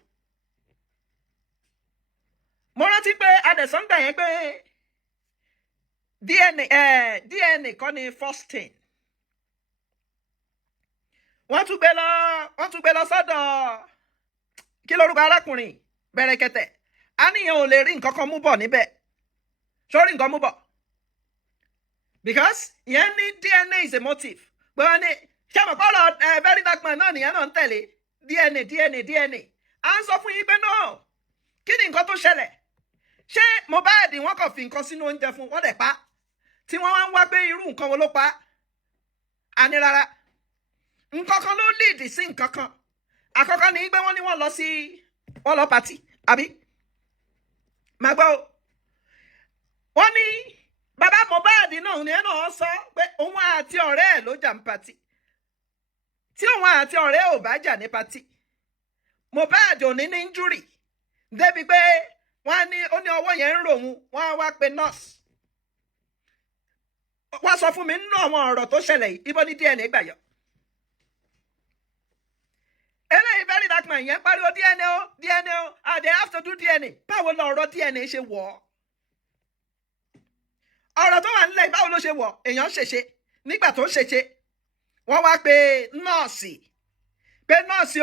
mo rántí pé adẹ̀sọ́ngbà yẹn pé DNA kọ́ ni first thing wọ́n tún gbé lọ sọ́dọ̀ kí lórúkọ arákùnrin Bẹ̀rẹ̀kẹ̀tẹ̀ a níyàn ò lè rí nǹkan kan mú bọ̀ níbẹ̀ sórí nǹkan mú bọ̀ because yẹn ní DNA is a motive gbọ́n ní ṣàmùpọ̀lọ̀ very dark man náà nìyẹn náà ń tẹ̀lé DNA à ń sọ fún yín pé náà kí ni nǹkan tó ṣẹlẹ̀ ṣé Mohbad wọ́n kàn fi nǹkan sínú oúnjẹ fún wọ́n dẹ̀ pa tí wọ́n wá ń wá pé irú nǹkan wo ló pa á ní rárá nǹkan kan ló lead sí nǹkan kan àkọ́kọ́ ni pé wọ́n ní wọ́n lọ pàtì àbí máa gbọ́ wọ́n ní bàbá Mohbad náà ní ẹ̀nà sọ pé òun àti ọ̀rẹ́ ẹ̀ ló jà ń pàtì tí òun àti ọ̀rẹ́ ò bá jà ní pàtì Mohbad ò ní injury débi pé wọ́n ní ó ní ọwọ́ yẹn ń rò wọ́n á wá pe nurse wọ́n sọ fún mi nínú àwọn ọ̀rọ̀ tó ṣẹlẹ̀ yìí ibo ní DNA gbà yọ eléyìí very dark man yẹn pariwo DNA o they have to do DNA báwo lọ ọ̀rọ̀ DNA ṣe wọ̀ ọ̀rọ̀ tó wà nílẹ̀ báwo ló ṣe wọ̀ èèyàn ṣèṣe nígbà tó ṣèṣe wọ́n wá pe nọ́ọ̀sì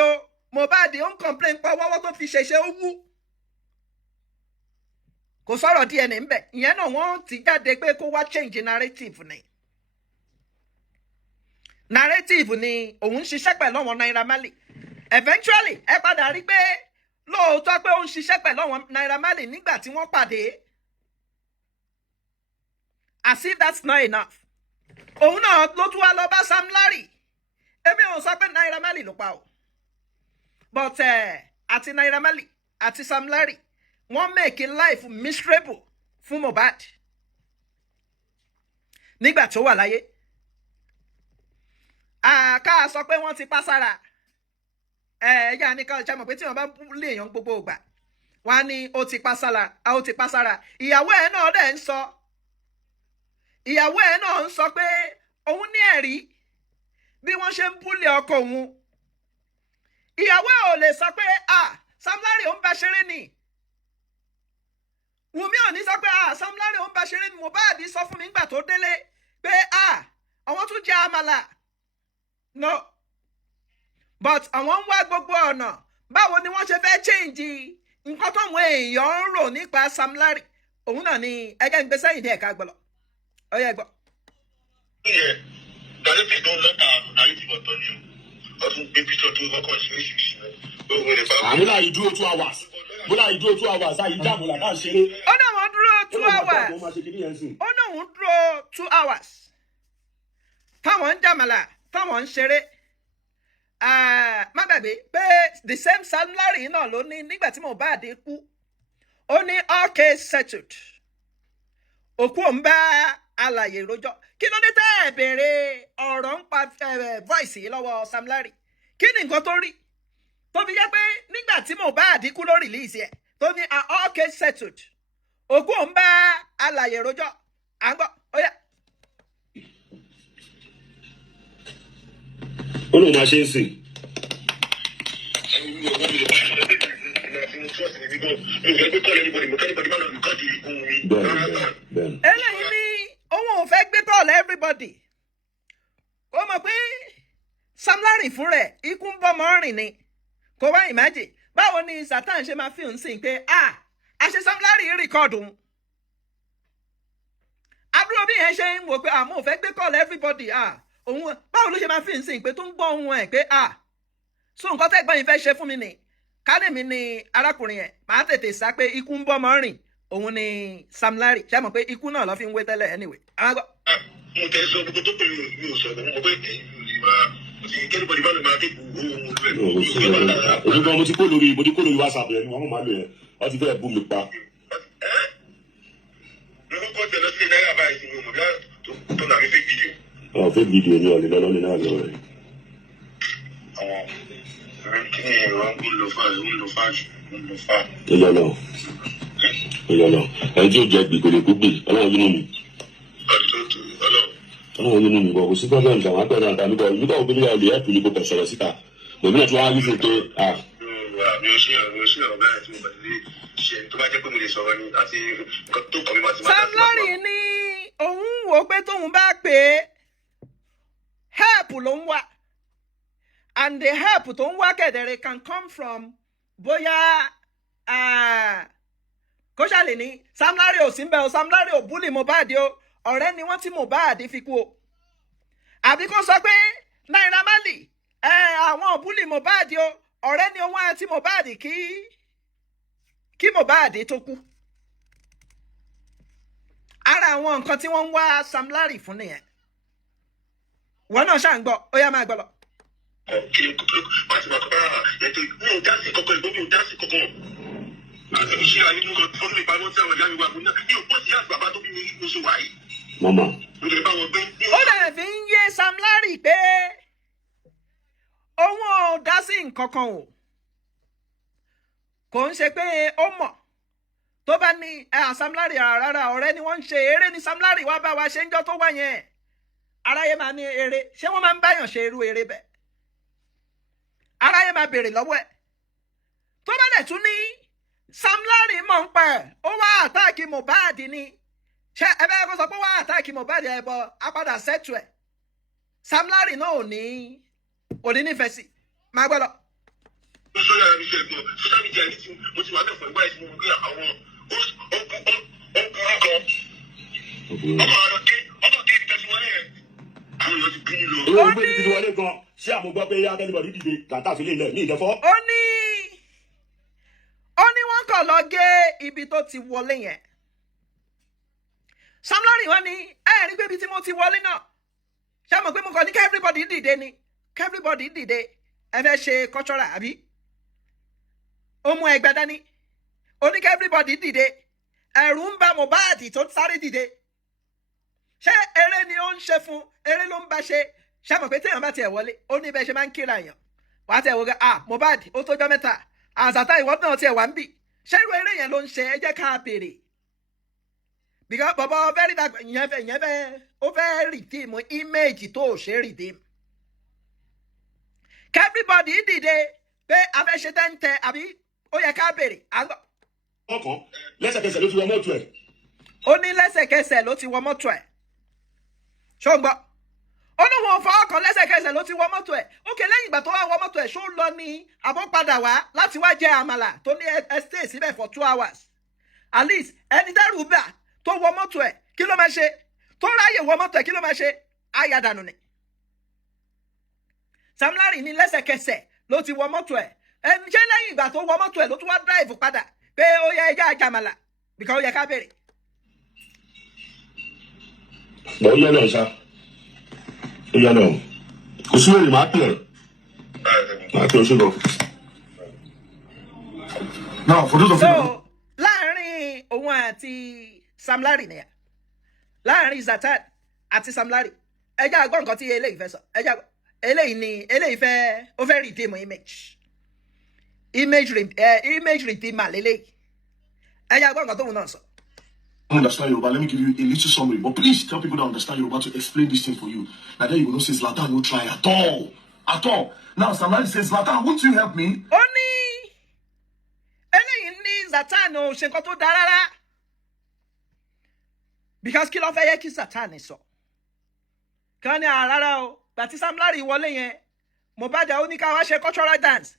o Mohbad ó ń complain pa wọ́wọ́ tó fi ṣèṣe ó wú kò sọ̀rọ̀ DNA ńbẹ̀ ìyẹn náà wọ́n ti jáde pé kó wá change narrative ni òun ṣiṣẹ́ pẹ̀lú àwọn Naira Marley eventually ẹ padà rí pé lóòótọ́ pé ó ń ṣiṣẹ́ pẹ̀lú àwọn Naira Marley nígbà tí wọ́n pàdé as if that's not enough òun náà ló tún wá lọ bá Sam Larry èmi ò sọ pé Naira Marley ló pa o but àti Naira Marley àti Sam Larry wọ́n make life miserable fún Mohbad nígbà tó wà láyé ká sọ pé wọ́n ti pa sára ẹ̀yà ní ká ṣe mọ̀ pé tí wọ́n bá lè yan gbogbo ìgbà wọ́n á ní ó ti pa sára ìyàwó ẹ̀ náà dẹ̀ ń sọ pé òun ní ẹ̀rí bí wọ́n ṣe ń búlẹ̀ ọkọ òun ìyàwó ẹ̀ ò lè sọ pé Sam Larry ó ń bá ṣeré ni Wùmí ò ní sọ pé Sam Larry ó ń bá ṣeré ni Mohbad sọ fún mi nígbà tó délé pé àwọn tún jẹ àmàlà no but àwọn ń wá gbogbo ọ̀nà báwo ni wọ́n ṣe fẹ́ change nǹkan tó àwọn èèyàn ń rò nípa Sam Larry òun náà ni ẹgẹ́ ń gbé sẹ́yìn dé ẹ̀ka gbọ́lọ̀ ó yẹ gbọ́. Dàlẹ́tì tó ń lọ́ta narrative ọ̀tọ̀ ni o ọdún gbé píṣọ̀ tó kọ́kọ́ ṣe é ṣùgbọ́n gbogbo rẹ̀ bá. àmúlà ìdúró 2 hours àyè jáàmù làkà ṣeré. ó náà wọ́n dúró 2 hours ó náà wọ́n dúró 2 hours táwọn ń jàmàlà táwọn ń ṣeré má gbàgbé pé the same Sam Larry náà ló ní nígbà tí Mohbad kú ó ní all case settled òkú òun bá alàyè rojọ́ kí ló dé tẹ́ ẹ̀ béèrè ọ̀rọ̀ ń pa voice yìí lọ́wọ́ Sam Larry kí ni nǹkan tó rí tó fi jẹ́ pé nígbà tí Mohbad kú ló release ẹ̀ tó ní all case settled òkú òun bá alàyè rojọ́ à ń gbọ́ ó yá. ó lóun máa ṣe é sìn. eléyìí ní òun ò fẹ́ gbé call everybody ó mọ̀ pé Sam Larry fún rẹ̀ ikú ń bọ́ mọ́ rìn ni kò wá imagine báwo ni Satan ṣe máa fi òun sìn pé àṣẹ Sam Larry rìkọ́ọ̀dù àbúrò bí yẹn ṣe ń wò pé àmọ́ ò fẹ́ gbé call everybody òun báwo ló ṣe máa fi ń sìn pé tó ń gbọ́ ohun ẹ̀ pé so nǹkan tẹ́gbọ́n yìí fẹ́ ṣe fún mi ni kádẹ́mì ni arákùnrin yẹn máa tètè sá pé ikú ń bọ́ mọ́ rìn òun ni Sam Larry ṣé mọ̀ pé ikú náà lọ́ fi ń wé tẹ́lẹ̀ anyway. Mo tẹ́ sọ gbogbo tó pè mí ò sọ mo pé èyí ò lè máa kẹ́lẹ́bọ̀dì bá lè máa kéèkù ohun rẹ̀. Mo ti kó lórí WhatsApp yẹn ni wọ́n máa lò yẹn wọ́n ti fẹ́ bú mi pa. Mo kọ́ tẹ̀lé sí náírà báyìí sí mi ò mọ̀ bí tó nà mí fake video. Fake video ni ọ̀lẹ́ lọ́nà ní náà lọ́rẹ̀. Àwọn kí ni ẹ̀rọ ń lò fà. Ìyọ̀lọ̀ ẹni tí ó jẹ gbè kò lè kú gbè ọlọ́run yínú mi. Ọlọ́run yínú mi bọ̀ kò sí problem ṣàwọn akẹ́rẹ́ àtàwọn nígbà òbí nígbà olè ẹ̀pù ní kò tẹ̀ sọ̀rọ̀ síta òbí náà tí wọ́n á rí fún pé mi ò ṣe ọ̀rọ̀ bẹ́ẹ̀ tí mo bẹ̀rẹ̀ lé ṣe tó bá jẹ́ pé mo lè sọ̀rọ̀ ni àti nǹkan tó kọ̀ mí máa ti máa. Sam Larry ní òun wò pé tóun bá pè é help ló ń wá and the help tó ń wá kẹ̀dẹ̀rẹ̀ can come from bóyá kó ṣàlè ní Sam Larry ò sí ń bẹ o Sam Larry ò búlì Mohbad o ọ̀rẹ́ ni wọ́n tí Mohbad fi kú o àbí kó sọ pé Naira Marley àwọn ò búlì Mohbad o ọ̀rẹ́ ni wọ́n àti Mohbad kí Mohbad tó kú ara àwọn nǹkan tí wọ́n ń wá Sam Larry fún nìyẹn wọn náà ṣáà ń gbọ́ ó yá máa gbọ́ lọ. Kí ló pàṣẹ máa kọ́ bá ètò mi ò dá sí kọ́kọ́ ìbọn mi ò dá sí kọ́kọ́ àti iṣẹ́ ayé mú kan fọ́nrán ìpamọ́ tí àwọn ìyá mi wà fún náà mi ò pọ̀ sí àti bàbá tó bí mi ló ṣe wà yìí. Mama. Ó dẹ̀ fi ń yé Sam Larry pé òun ò dá sí nǹkan kan o kò ń ṣe pé ó mọ̀ tó bá ní Sam Larry rárá ọ̀rẹ́ ni wọ́n ń ṣe eré ní Sam Larry wá bá wa ṣe ń jọ́ tó wá yẹn aráyé máa ní eré ṣé wọ́n máa ń báyàn ṣe irú eré bẹ́ẹ̀ aráyé máa béèrè lọ́wọ́ ẹ̀ tó bá dẹ̀ tún ní Sam Larry mọ̀ ń pa ẹ̀ ó wá àtáàkì Mohbad ni ṣé ẹ bẹ́ẹ̀ kó sọ pé wá àtáàkì Mohbad ẹ̀ bọ̀ apádà sẹ́tù ẹ̀ Sam Larry náà ò ní nífẹ̀ẹ́ sí máa gbọ́ lọ. Sọ́yà mi ṣe gbọ́ social media ní tí mo ti wà bẹ́ẹ̀ fún ìwà ìsìn mo gbé àwọn ọkùnrin kan ọkọ̀ dé ibi tẹ̀sí wọlé yẹn àwọn èèyàn ti bínú lọ. Ó ní ibi wọlé gan ṣé àmúgbọ́ pé akẹ́lẹ́bọ̀dì dìde kàtà fi lè lẹ̀ ní ìjẹ́fọ́. Ó ní wọ́n kàn lọ gé ibi tó ti wọlé yẹn. Sam Larry wọ́n ní rí pé ibi tí mo ti wọlé náà ṣé mo pé mo kàn ní kí everybody dìde ni kí everybody dìde ẹ fẹ́ ṣe cultural àbí ó mú ẹgbẹ́ dání ó ní kí everybody dìde ẹ̀rù ń bà Mohbad tó sáré dìde ṣé eré ni ó ń ṣe fún eré ló ń bá ṣé mo pé téèyàn bá tiẹ̀ wọlé ó ní bẹ́ẹ̀ ṣe máa ń kíra èèyàn wàá tẹ̀ wọ́n gẹ́ Mohbad ó tó jọ́ mẹ́ta àzàtà ìwọ́n náà tiẹ̀ wá ń bì ṣé irú eré yẹn ló ń ṣe ẹ jẹ́ ká béèrè because bọ̀bọ̀ very dark ìyẹn fẹ́ ó fẹ́ redeem image tó ṣe redeem kí everybody dìde pé a fẹ́ ṣe tẹ́ǹtẹ́ àbí ó yẹ ká béèrè àgbọ̀. ọkàn lẹ́sẹ̀kẹsẹ̀ ló ti wọ mọ́tò ẹ̀. ó ní lẹ́sẹ̀kẹsẹ̀ ló ti wọ mọ́tò ẹ̀ ṣó ń gbọ́ ó ní wọn fọwọ́ kan lẹ́sẹ̀kẹsẹ̀ ló ti wọ mọ́tò ẹ̀ ókè lẹ́yìn ìgbà tó wá wọ mọ́tò ẹ̀ ṣó lọ ní àbọ̀padà wá láti wá jẹ àmàlà tó ní ẹ stay síbẹ̀ for 2 hours at least ẹni dẹ́rù bà tó wọ mọ́tò ẹ̀ kí ló máa ṣe tó ráyè wọ mọ́tò ẹ̀ kí ló máa ṣe àyàdànù ni. Sam Larry ní lẹ́sẹ̀kẹsẹ̀ ló ti wọ mọ́tò ẹ̀ ẹni ṣé lẹ́yìn ìgbà tó wọ mọ́tò ẹ̀ ló tún wá drive padà pé ó yẹ ẹjẹ́ àjàmàlà because ó yẹ ká béèrè. ó yẹ náà ṣá ó yẹ náà kò sí èrè máa pè ọ́ ṣe lọ. Now, for those of you so láàrin òun àti Sam Larry nìyà láàrin Zatan àti Sam Larry ẹjẹ́ àgbọ̀ nǹkan tí eléyìí fẹ́ sọ ẹjẹ́ àgbọ̀ eléyìí fẹ́ ó fẹ́ redeem image redeemer lélẹ́yìí ẹjẹ́ àgbọ̀ nǹkan tóun náà sọ. understand Yoruba, let me give you a little summary. But please tell people that understand Yoruba to explain this thing for you. Now then you will not say Zlatan no try at all. At all. Now somebody says, Zlatan, won't you help me? Ó ní eléyìí ní Zatan ò ṣe nǹkan tó dáa rárá. Because kí ló fẹ́ yẹ kí Zatan sọ? Kí wọ́n ní rárá o, gbàtí Sam Larry wọlé yẹn, Mohbad ó ní ká wá ṣe cultural dance.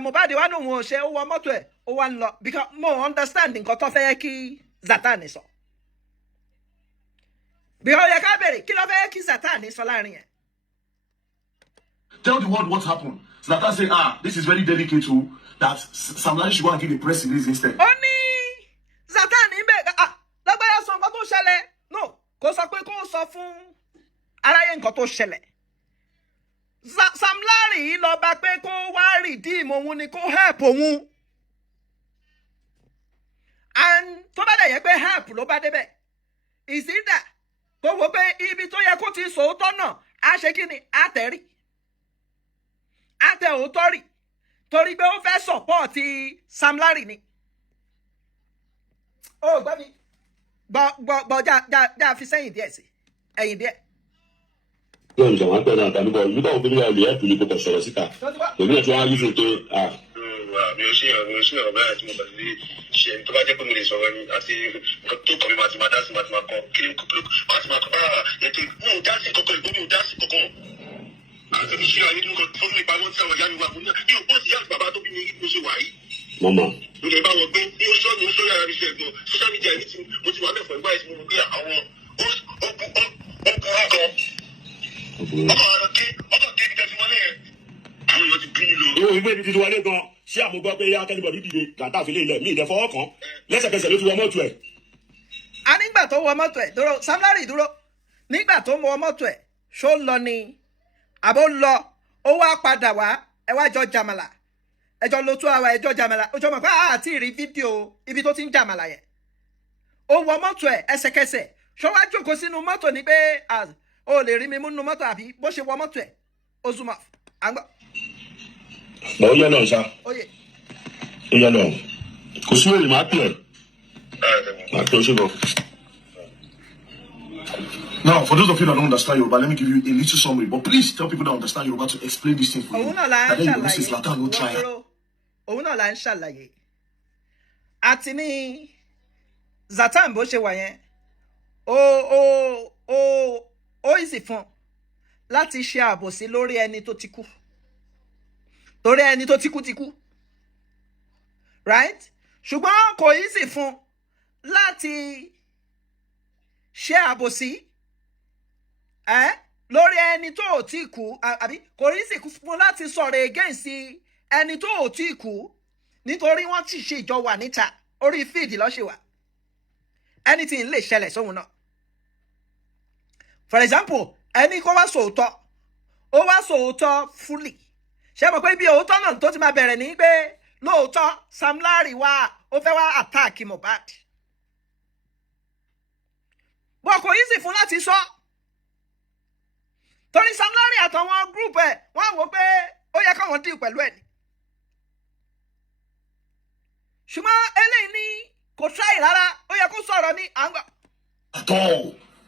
Mohbad wá ní òun ò ṣe ó wọ mọ́tò ẹ̀ ó wá ń lọ. Because mo understand nǹkan tó fẹ́ yẹ kí Zatan sọ. Bí ó yẹ ká bèrè kí ló fẹ́ kí Zatan sọ láàrin yẹn. Tell the world what happened. Zlatan say, this is very delicate too. that Sam Larry should go and give a press release instead. ó ní Zlatan níbẹ̀ lágbáyà sọ nǹkan tó ṣẹlẹ̀ no kò sọ pé kó sọ fún aráyé nǹkan tó ṣẹlẹ̀ Sam Larry lọ bá pé kó wá redeem òun ni kó help òun and tó bá dẹ̀ yẹ pé help ló bá débẹ̀ ìsídà kó wò pé ibi tó yẹ kó ti sòótọ́ náà á ṣe kí ni á tẹ̀rí á tẹ òótọ́ rì torí pé ó fẹ́ support Sam Larry ni ó gbọ́ mi gbọ́ já fi sẹ́yìn díẹ̀ sí ẹ̀yìn díẹ̀. yóò ń sọ̀rọ̀ pẹ̀lú àtàlù bọ̀ nígbà wo bí wọ́n lè ẹ̀pù ní kò sọ̀rọ̀ síta èmi náà tí wọ́n á yí fún pé mi ò ṣe ọ̀rọ̀ bẹ́ẹ̀ tí mo bẹ̀rẹ̀ sí ṣe tó bá jẹ́ pé mo lè sọ̀rọ̀ ni àti tó kọ̀ mi máa ti máa dá sí máa ti máa kọ́ kí máa ti máa kọ́ ètò mi ò dá sí kankan ìgbó mi ò dá sí kankan àti mi ṣe àyè nínú kan fún mi pamọ́ tí àwọn ìyá mi wà fún mi ní òpó sí àti bàbá tó bí mi rí mo ṣe wà yìí. mọ́mọ́. mo lè bá wọn gbé ní oṣù yàrá mi ṣe ẹ̀gbọ́n social media ní ti mo ti wà mẹ́fọ̀ ìgbà ìsìn mo gbé àwọn ìwé ìgbé ibi títí wọlé gan ṣé àmúgbọ́ pé akẹ́lẹ́bọ̀ dídìde làtà fi lé ilẹ̀ mí ìdẹ fọwọ́ kan lẹ́sẹ̀kẹsẹ̀ ló ti wọ mọ́tò ẹ̀. a nígbà tó wọ mọ́tò ẹ̀ dúró Sam Larry dúró nígbà tó wọ mọ́tò ẹ̀ ṣó lọ ni àbó lọ ó wá padà wá ẹ wá jọ jàmàlà ẹjọ ló tó àwa ẹjọ jàmàlà ó jọ mọ̀ pé àti rí fídíò ibi tó ti ń jàmàlà yẹn ó wọ mọ́tò ẹ̀ ẹsẹ̀kẹsẹ̀ ṣó wá jókòó sínú mọ́tò ni pé o lè rí mi mú nínú mọ́tò àbí bó ṣe wọ mọ́tò ẹ̀ ó zoom off àgbọ̀. mọ̀ ó yẹ náà ṣá Oye. ó yẹ náà kò sí èrè máa pè ẹ́ máa pè ó ṣe bọ̀. Now, for those of you that don't understand Yoruba, let me give you a little summary. But please tell people that understand Yoruba to explain this thing for you. òun náà la And ń then you will say Zlatan no ṣàlàyé try. òun náà la ń ṣàlàyé àti ní Zlatan bó ṣe wà yẹn ó easy fún láti ṣe àbòsí lórí ẹni tó ti kú torí ẹni tó ti kú right ṣùgbọ́n kò easy fún láti ṣe àbòsí lórí ẹni tó ò tí kú àbí kò easy fún láti sọ̀rọ̀ against ẹni tó ò tí kú nítorí wọ́n ti ṣe ìjọ wà níta orí fíìdì lọ́ṣẹ̀ wà anything lè ṣẹlẹ̀ sóhun náà. For example, ẹni kó wá sòótọ́ ó wá sòótọ́ fully ṣé mọ̀ pé bí òótọ́ náà tó ti máa bẹ̀rẹ̀ ní pé lóòótọ́ Sam Larry wá ó fẹ́ wá attack Mohbad bọ́ kò easy fún láti sọ torí Sam Larry àtàwọn group ẹ̀ wọ́n wò pé ó yẹ káwọn deal pẹ̀lú ẹ̀ ni ṣùgbọ́n eléyìí ní kò try rárá ó yẹ kó sọ̀rọ̀ ní àǹgbà.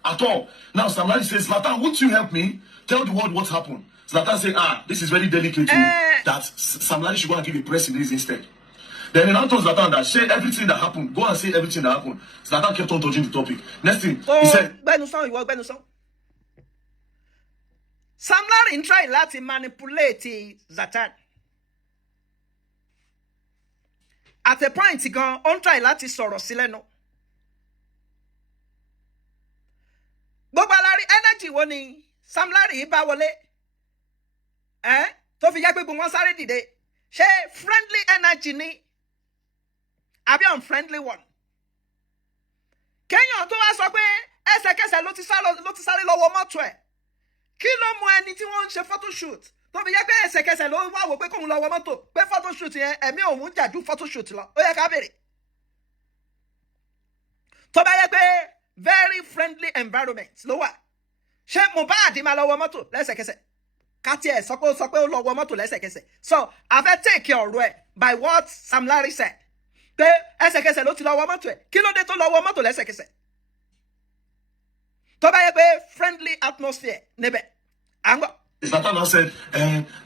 At all. Now, Sam Larry says, Zlatan, won't you help me? Tell the world what happened. Zlatan said, this is very delicate. That Sam Larry should go and give a press release instead. Then he now told Zlatan that share everything that happened. Go and say everything that happened. Zlatan kept on dodging the topic. Next thing, he said... Sam Larry try láti manipulate Zlatan. At a point, gan, on try láti sọ̀rọ̀ sí lẹ́nu. Gbogbo Larry energy wo ni Sam Larry bá wọlé tó fi jẹ́ pé gbogbo wọn sáré dìde ṣé friendly energy ni àbí unfriendly one. Kéèyàn tó wá sọ pé ẹsẹ̀kẹsẹ̀ ló ti sáré lọ́wọ́ mọ́tò ẹ̀ kí ló mú ẹni tí wọ́n ń ṣe photoshoot tó fi jẹ́ pé ẹsẹ̀kẹsẹ̀ ló wá wò pé kóun lọ́wọ́ mọ́tò pé photoshoot yẹn ẹ̀mí òun jà ju photoshoot lọ ó yẹ ká béèrè. Tó bá yẹ pé very friendly environment ló wà ṣé Mohbad máa lọ́wọ́ mọ́tò lẹ́sẹ̀kẹsẹ̀ káti ẹ̀ sọ pé ó lọ́wọ́ mọ́tò lẹ́sẹ̀kẹsẹ̀ so a fẹ́ take ọ̀rọ̀ ẹ̀ by what Sam Larry said pé ẹsẹ̀kẹsẹ̀ ló ti lọ́wọ́ mọ́tò ẹ̀ kí ló dé tó lọ́wọ́ mọ́tò lẹ́sẹ̀kẹsẹ̀ tó bá yẹ pé friendly atmosphere níbẹ̀ à ń gbọ́. Zlatan now said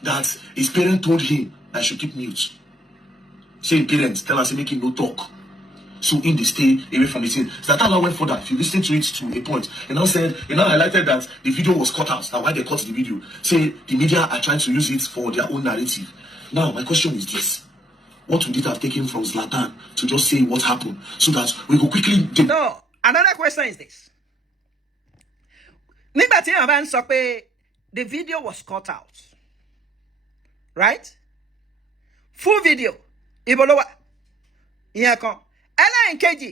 that his parents told him that he should keep mute. Say his parents tell us make him no talk. So in they stay away from the scene. Zlatan now went further. If you listen to it to a point, he now said, he now highlighted that the video was cut out. Now why they cut the video? Say the media are trying to use it for their own narrative. Now my question is this. What would it have taken from Zlatan to just say what happened so that we go quickly... No, another question is this. Nígbà tí àwọn bá ń sọ pé the video was cut out, right? Full video ibo ló wà ìyẹn kan ẹlẹ́nkejì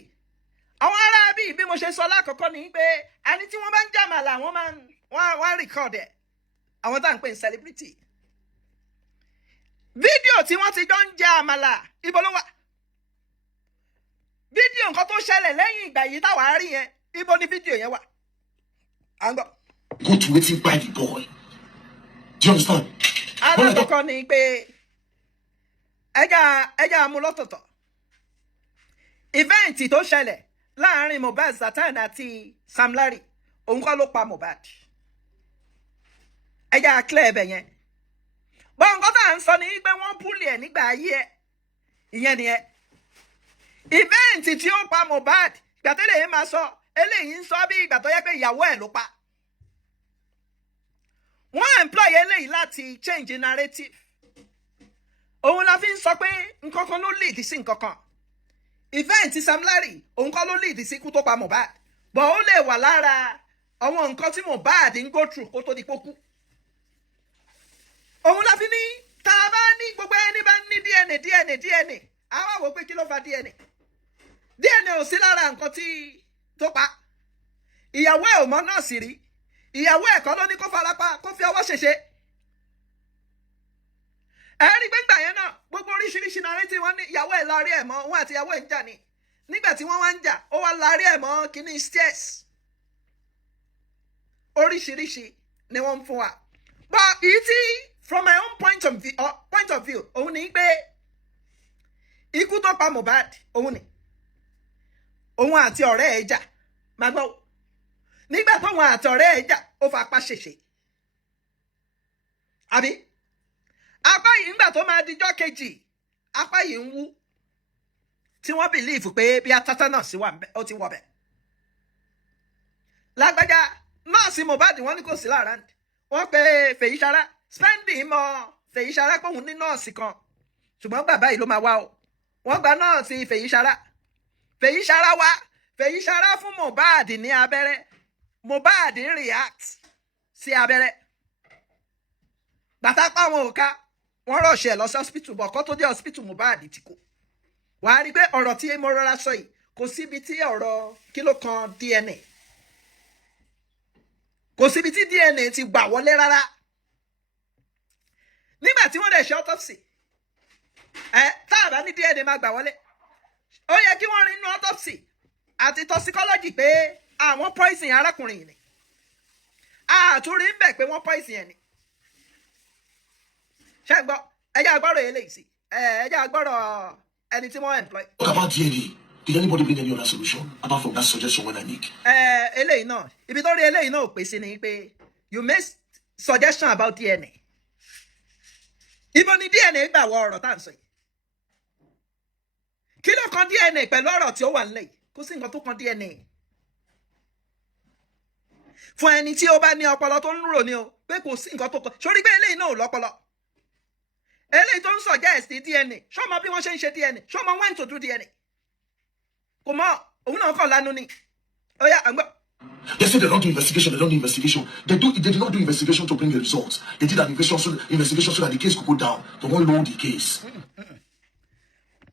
àwọn ará bí mo ṣe sọ lákọ̀ọ́kọ́ ni pé ẹni tí wọ́n bá ń jàmàlà wọ́n record ẹ̀ àwọn tá à ń pè ní celebrity fídíò tí wọ́n ti jọ ń jẹ àmàlà ibo ló wà fídíò nǹkan tó ṣẹlẹ̀ lẹ́yìn ìgbà yìí táwa rí yẹn ibo ni fídíò yẹn wà à ń gbọ́. Go to waiting by the boy. Do you understand? alákọ̀ọ́kọ́ ni pé ẹja amúlọ́tọ̀tọ̀ ìfẹ́ǹtì tó ṣẹlẹ̀ láàrin Mohbad Zlatan àti Sam Larry òun kọ́ ló pa Mohbad ẹja clear ẹbẹ̀ yẹn bọ́n nǹkan tá à ń sọ ni pé wọ́n búlì ẹ̀ nígbà ayé ẹ̀ ìyẹn nìyẹn ìfẹ́ǹtì tí ó pa Mohbad ìgbà tẹ́lẹ̀ yẹn máa sọ eléyìí ń sọ bí ìgbà tó yẹ pé ìyàwó ẹ̀ ló pa wọ́n employ eléyìí láti change narrative òun la fi ń sọ pé nǹkan kan ló lead sí nǹkan kan ìfẹ́ǹtì Sam Larry òun kọ́ ló lead sí ikú tó pa Mohbad bọ̀ ó lè wà lára àwọn nǹkan tí Mohbad ń go through kó tó di pókú òun la fi ní tá a bá ní gbogbo ẹni bá ní DNA àwa wò pé kí ló fa DNA ò sí lára nǹkan tí tó pa ìyàwó ẹ̀ ò mọ nọ́ọ̀sì rí ìyàwó ẹ̀ kọ́ ló ní kó farapa kó fi ọwọ́ ṣèṣe ẹ̀rí gbẹ́ngbà yẹn náà gbogbo oríṣiríṣi narrative wọn ní ìyàwó ẹ̀ lárí ẹ̀ mọ́ òun àti ìyàwó ẹ̀ ń jà ní nígbà tí wọ́n wá ń jà ó wá lárí ẹ̀ mọ́ kíní stairs oríṣiríṣi ni wọ́n ń fún wa but èyí tí from my own point of view òun ní pé ikú tó pa Mohbad òun ni òun àti ọ̀rẹ́ ẹ̀ jà máa gbọ́ nígbà tóun àti ọ̀rẹ́ ẹ̀ jà ó fa apá ṣèṣe àbí apá yìí ńgbà tó máa dijọ́ kejì apá yìí ń wú tí wọ́n bìlíìfù pé bí atátá náà sí wà ó ti wọ̀ bẹ̀ lágbájá nọ́ọ̀sì Mohbad wọ́n ní kò sí lára wọ́n pe Fèyí Ṣará spending mọ Fèyí Ṣará pé òun ní nọ́ọ̀sì kan ṣùgbọ́n bàbá yìí ló máa wá o wọ́n gba nọ́ọ̀sì Fèyí Ṣará wá Fèyí Ṣará fún Mohbad ní abẹ́rẹ́ Mohbad react sí abẹ́rẹ́ bàtà pa àwọn òka wọ́n rọ̀ṣẹ̀ lọ sí hospital bọ̀ kó tó dé hospital Mohbad ti kú wàá rí i pé ọ̀rọ̀ tí mo rọra sọ yìí kò síbi tí ọ̀rọ̀ kí ló kan DNA kò síbi tí DNA ti gbà wọlé rárá nígbà tí wọ́n dẹ̀ ṣe autopsy tá a bá ní DNA máa gbà wọlé ó yẹ kí wọ́n rí inú autopsy àti toxicology pé àwọn poison arákùnrin yìí ni àtúrí ń bẹ̀ pé wọ́n poison ẹ̀ ni ṣé gbọ́ ẹjẹ́ agbọ́rọ̀ eléyìí sí ẹjẹ́ agbọ́rọ̀ ẹni tí wọ́n employ. What about DNA? Did anybody bring any other solution apart from that suggestion when I make? Eléyìí náà ibi tó rí eléyìí náà ò pè sí ni pé you make suggestion about DNA ibo ni DNA gbà wọ ọ̀rọ̀ tá à ń sọ yìí kí ló kan DNA pẹ̀lú ọ̀rọ̀ tí ó wà nílẹ̀ yìí kò sí nǹkan tó kan DNA fún ẹni tí ó bá ní ọpọlọ tó ń rò ní o pé kò sí nǹkan tó kan sórí pé eléyìí náà ò lọ́pọlọ eléyìí tó ń suggest DNA ṣó mọ bí wọ́n ṣe ń ṣe DNA ṣó mọ when to do DNA kò mọ òun náà kàn lánàá ni ó yá àgbọ̀. They say they don't do investigation. They don't do investigation. They did not do investigation to bring the results. They did an investigation so that the case could go down. They won't load the case.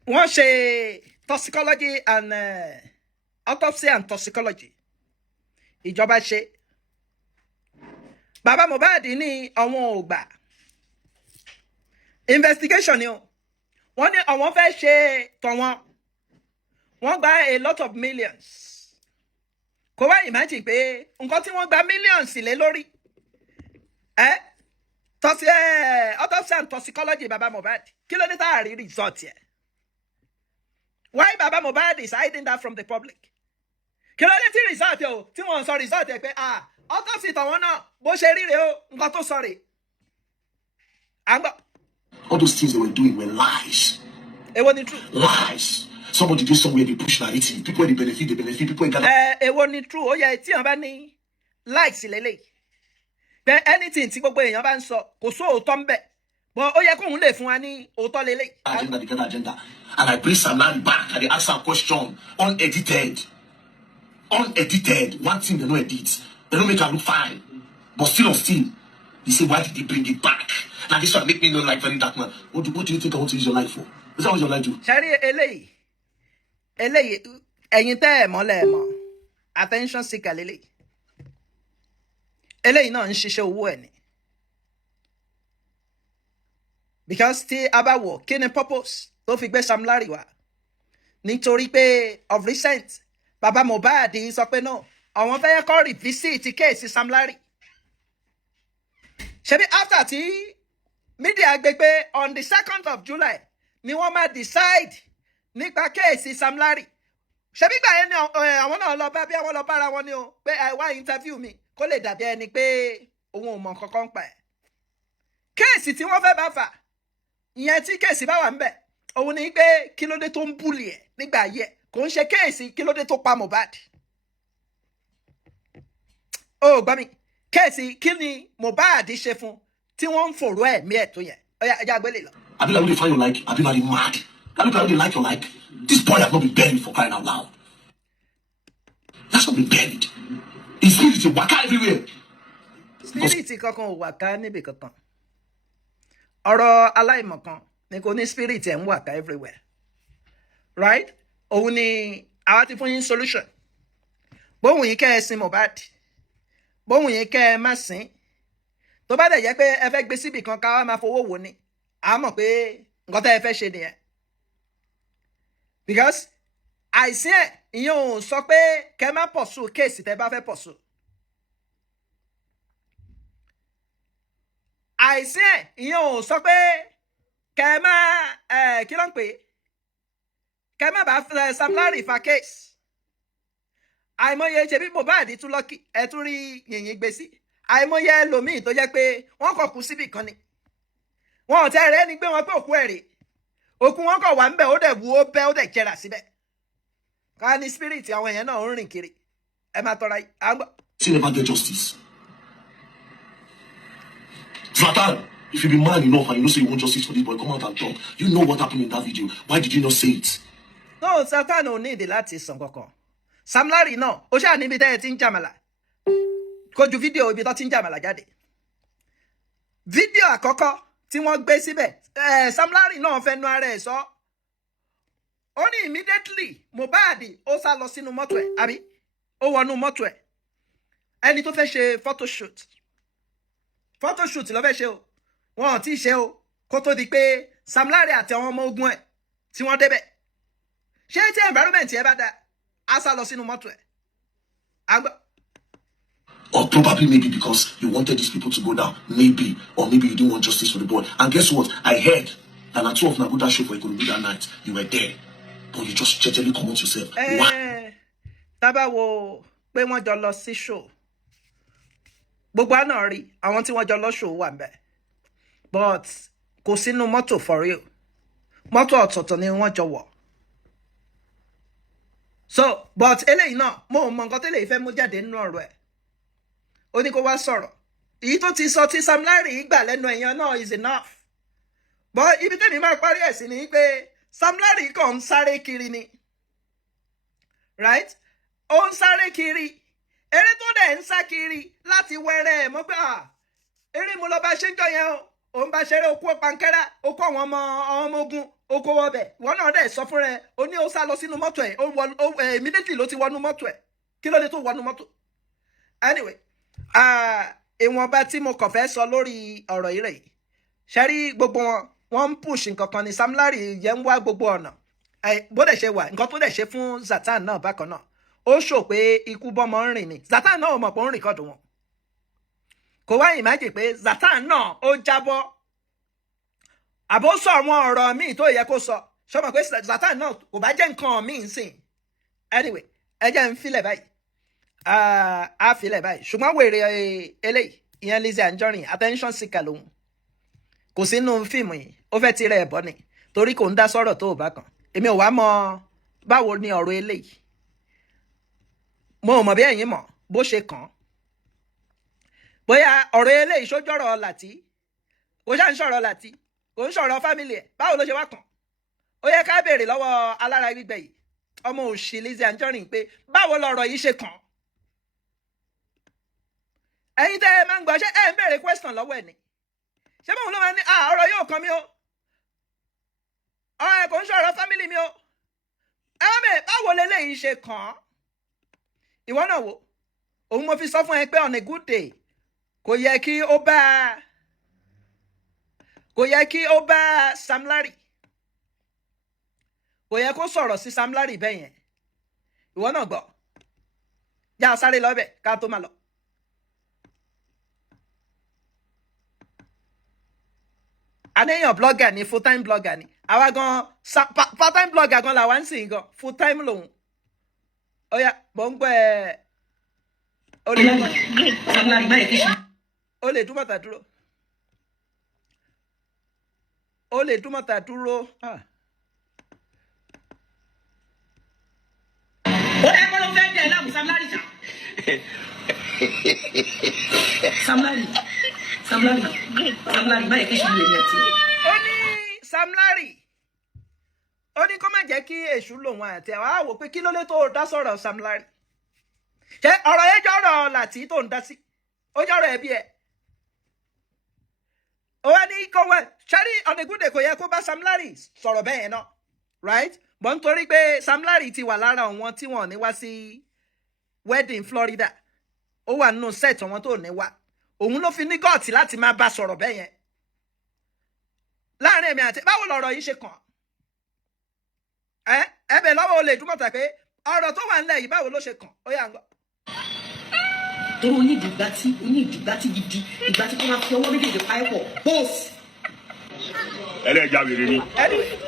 Wọ́n ṣe toxicology and autopsy and toxicology. Ìjọba ṣe. Bàbá Mohbad ní àwọn ò gbà. Investigation ni o. Wọ́n ní àwọn fẹ́ ṣe tọ̀wọ́n. Wọ́n gba a lot of millions. Kò wá imagine pé nǹkan tí wọ́n gba millions lé lórí. Autopsy and toxicology Baba Mohbad. Kí ló dé tá a rí result yẹn? Why Baba Mohbad is hiding that from the public? Kí ló dé tí result yẹn o? Tí wọ́n sọ result yẹn pé autopsy tọ̀wọ́n náà bó ṣe rí rè o nǹkan tó sọ rè. All those things they were doing were lies. Èwo ni true? Lies. Somebody did somewhere they push narrative. People they benefit. People in Ghana. Èwo ni true? Ó yẹ tí wọ́n bá ní likes lélẹ̀. Bẹ́ẹ̀ anything tí gbogbo èèyàn bá ń sọ kò sọ òótọ́ ń bẹ̀. But ó yẹ kóun lè fún wa ní òótọ́ lélẹ̀. Agenda. And I bring Sam Larry back and they ask a question unedited. One thing they don't edit. They don't make her look fine. But still on still. They say, why did they bring it back? Now this one make me look like very dark man. What do you think I want to use your life for? Is that what you like to? Ṣẹ́rí eléyìí ẹ̀yin tẹ́ ẹ̀ mọ́ lẹ́ẹ̀mọ́ attention seeker lélẹ́yìí. Eléyìí náà ń ṣiṣẹ́ owó ẹ̀ ni. Because tí a bá wò kí ni purpose tó fi gbé Sam Larry wá? Nítorí pé of recent bàbá Mohbad sọ pé no àwọn fẹ́ kọ́ revisit kéèsì Sam Larry. Ṣebí after tí media gbé pé on the 2nd of July ni wọ́n máa decide nípa kéèsì Sam Larry. Ṣebí gbà yẹn ni àwọn náà lọ bá bí àwọn lọ bára wọn ni o pé ẹ wá interview mi kó lè dàbí ẹni pé òun ò mọ kankan pa ẹ̀. Kéèsì tí wọ́n fẹ́ bá fà ìyẹn tí kéèsì bá wà ń bẹ̀ òun ni pé kí ló dé tó ń búlì ẹ̀ nígbà ayé ẹ̀ kò ń ṣe kéèsì kí ló dé tó pa Mohbad. Ó gbọ́ mi kéèsì kí ni Mohbad ṣe fún tí wọ́n ń fòrò ẹ̀mí ẹ̀ tó yẹn ọ̀yà ẹja gbélé lọ. I be like, they find you like, I be like, mad. I be like, they like you like. This boy has not been buried for crying out loud. That's not been buried. His spirit is waka everywhere. Spirit kankan ò wàká níbi kankan. Ọ̀rọ̀ aláìmọ̀kan ni kò ní spirit ẹ̀ ń wàká everywhere. Right? Òun ni àwa ti fún yín solution. Bóhùn yín kẹ́ ẹ sin Mohbad. Bóhùn yín kẹ́ ẹ má sin. Tó bá dẹ̀ jẹ́ pé ẹ fẹ́ gbé síbì kan ká wá máa fowó wò ni. A mọ̀ pé nǹkan tẹ́ ẹ fẹ́ ṣe nìyẹn. Because àìsí ẹ̀ ìyẹn ò sọ pé kẹ́ má pursue kéèsì tẹ́ bá fẹ́ pursue. Àìsí ẹ̀ ìyẹn ò sọ pé kẹ́ má kí ló ń pè é kẹ́ má bá Sam Larry fa kéèsì. Àìmọye ṣe bí Mohbad tún lọ́kì ẹ tún rí yìnyín gbé sí. Àìmọye ẹlòmíì tó jẹ́ pé wọ́n kọ̀ kú síbì kan ni. Wọn ò tẹ́ rẹ́ ni gbé wọn pé òkú ẹ̀ rè. Òkú wọn kọ̀ wà ń bẹ̀ ó dẹ̀ wú ó bẹ́ ó dẹ̀ jẹrà síbẹ̀. Ká ní spirit àwọn èèyàn náà ń rìn kiri. Ẹ máa tọ́ra yìí. À ń gbọ́. She never get justice. Zlatan, if you be man enough and you know say you want justice for this boy, come out and talk. You know what happened in that video. Why did you not say it? No, Zlatan ò ní ìdí láti sàn kankan. Sam Larry náà, ó ṣáà níbi tẹ́ ẹ ti ń jàmàlà. Kò ju fídíò ibi tó ti ń jàmàlà jáde. Fídíò àkọ́kọ́ tí wọ́n gbé síbẹ̀, Sam Larry náà fẹ́ nu ara ẹ̀ sọ. Ó ní immediately Mohbad ó sá lọ sínú mọ́tò ẹ̀, àbí? Ó wọnú mọ́tò ẹ̀. Ẹni tó fẹ́ ṣe photoshoot. Photoshoot ló fẹ́ ṣe o. Wọn ò tí ì ṣe o. Kó tó di pé Sam Larry àti àwọn ọmọ ogun ẹ̀ tí wọ́n débẹ̀. Ṣé tí environment ẹ bá dáa? A sá lọ sínú mọ́tò ẹ̀. Or probably maybe because you wanted these people to go down. Maybe. Or maybe you didn't want justice for the boy. And guess what? I heard that at 12 Naguda show for Ikorodu that night, you were there. But you just gently come out yourself. Why? Tábà wo pé wọ́n jọ lọ sí show. Gbogbo àná rí àwọn tí wọ́n jọ lọ show wà ńbẹ̀. But kò sínú mọ́tò for real. Mọ́tò ọ̀tọ̀ọ̀tọ̀ ni wọ́n jọ wọ̀. So, but eléyìí náà, mo mọ nǹkan tẹ́lẹ̀ ìfẹ́ mú jáde nínú ọ̀rọ̀ ẹ̀. Ó ní kó wá sọ̀rọ̀. Èyí tó ti sọ tí Sam Larry gbà lẹ́nu èèyàn náà is enough. But ibi tẹ́mi máa parí ẹ̀ sí ni pé Sam Larry kàn ń sáré kiri ni. Right? Ó ń sáré kiri. Eré tó dẹ̀ ń sá kiri láti wẹ́rẹ́ ẹ̀ mọ́ pé eré mo lọ bá ṣe ń jọ yẹn o. Ó ń bá ṣeré okú pankẹ́rà, okú àwọn ọmọ ogun, okú ọbẹ̀. Wọ́n náà dẹ̀ sọ fún rẹ̀, ó ní ó sá lọ sínú mọ́tò ẹ̀. Immediately ló ti wọnú mọ́tò ẹ̀. Kí ló dé tó wọnú mọ́tò? Anyway, ìwọ̀nba tí mo kàn fẹ́ sọ lórí ọ̀rọ̀ yìí rẹ̀ yìí. Ṣé rí gbogbo wọn ń push nǹkan kan ni Sam Larry yẹn ń wá gbogbo ọ̀nà. Bó dẹ̀ ṣe wà, nǹkan tó dẹ̀ ṣe fún Zlatan náà bákan náà. Ó ṣò pé ikú bọ́mọ ń rìn ni. Zlatan náà ò mọ̀ pé ó ń rìkọ́dù wọn. Kò wá imagine pé Zlatan náà ó jábọ́. Àbó sọ àwọn ọ̀rọ̀ míì tó yẹ kó sọ. Ṣé o mọ̀ pé Zlatan náà kò bá jẹ́ nǹkan míì ń sìn. Anyway, ẹ jẹ́ ń filẹ̀ báyìí. A filẹ̀ báyìí. Ṣùgbọ́n wèrè eléyìí, ìyẹn Lizzy Anjorin, attention seeker lòun. Kò sínú fíìmù yìí, ó fẹ́ tirẹ̀ ẹ̀bọ ni. Torí kò ń dá sọ̀rọ̀ tó bá kan. Èmi ò wá mọ báwo ni ọ̀rọ̀ eléyìí. Mo ò mọ̀ bí ẹ̀yin mọ̀ bó ṣe kàn. Bóyá ọ̀rọ̀ eléyìí ṣójọ́rọ̀ Làtí. Kò ṣáà ń sọ̀rọ̀ Làtí. Kò ń sọ̀rọ̀ fámìlì ẹ̀. Báwo ló ṣe wá kàn? Ó yẹ ká béèrè lọ́wọ́ alára gbígbẹ yìí. Ọmọ òṣì Lizzy Anjorin pé báwo lọ̀rọ̀ yìí ṣe kàn? Ẹ̀yin tẹ́ ẹ máa ń gbọ́ ṣé ẹ ń béèrè question lọ́wọ́ ẹ̀ ni? Ṣé báwo ló máa ní ọ̀rọ̀ yóò kàn mí o? ọ̀rẹ́ kò ń sọ̀rọ̀ family mi o ẹ̀mẹ́ báwo leléyìí ṣe kàn án ìwọ náà wò òun mo fi sọ fún ẹ pé on a good day kò yẹ kí ó bá Sam Larry kò yẹ kó sọ̀rọ̀ sí Sam Larry bẹ́ẹ̀ yẹn ìwọ náà gbọ́ já sáré lọ́bẹ̀ ká tó máa lọ. àníyàn blogger ni full time blogger ni àwa gan part time blogger gan làwa ń sìn gan full time lòun ó yá mò ń gbọ́ ẹ ó lè túmọ̀ tà dúró ó lè túmọ̀ tà dúró. ó ẹ kọ́ ló fẹ́ jẹ́ láàmú Sam Larry jà. Sam Larry báyìí kí ṣubú èmi àti. ó ní Sam Larry ó ní kó má jẹ́ kí èṣù lòun àti ẹ̀ wá wò pé kí ló lè tó dá sọ̀rọ̀ Sam Larry ṣé ọ̀rọ̀ yẹn jọ̀rọ̀ Láti tó ń dá sí ó jọ̀rọ̀ ẹbí ẹ̀ ó wá ní kó wẹ̀ ṣẹ́rí on a good day kò yẹ kó bá Sam Larry sọ̀rọ̀ bẹ́ẹ̀ yẹn náà right bọ́n nítorí pé Sam Larry ti wà lára wọn tí wọ́n ní wá sí wedding Florida ó wà nínú set wọn tó ní wá òun ló fi ní gọ́ọ̀tì láti máa bá sọ̀rọ̀ bẹ́ẹ̀ yẹn láàrin èmi àti báwo lọ̀rọ̀ yìí ṣe kàn ẹbẹ̀ lọ́wọ́ olè dúmọ̀tà pé ọ̀rọ̀ tó wà nílẹ̀ yìí báwo ló ṣe kàn ó yà ń gbọ́. tó o ní ìdìgbà tí gidi ìgbà tí kò máa fi ọwọ́ méjèèjì pa ẹ̀ pọ̀ bóòsì. ẹlẹ́jà wèrè ni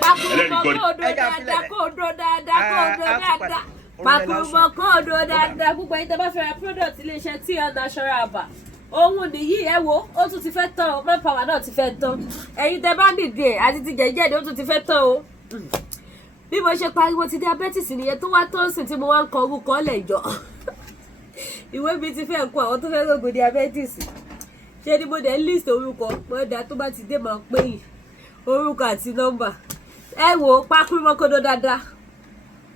pàkúrúmọ̀ kóòdó dáadáa pàkúrúmọ̀ kóòdó dáadáa gbogbo ẹ̀yin tẹ́ bá fẹ́ ra product iléeṣẹ́ tí ọ̀ natural bar ohun nìyí ẹ wo ó tún ti fẹ́ tán o manpower náà ti fẹ́ tán ẹ̀yin tẹ́ bá nìdí ẹ̀ àti ti jẹ̀jẹ̀dẹ̀ ó tún ti fẹ́ tán o bí mo ṣe pariwo ti diabetes nìyẹn tó wá tó ń sìn tí mo wá ń kọ orúkọ lẹ̀ jọ ìwé mi ti fẹ́ kó àwọn tó fẹ́ rògbò diabetes ṣé ni mo dẹ̀ list orúkọ mo dà tó bá ti dé máa pé yìí orúkọ àti nọ́mbà ẹ wo pàkúrúmọ̀ kóòdó dáadáa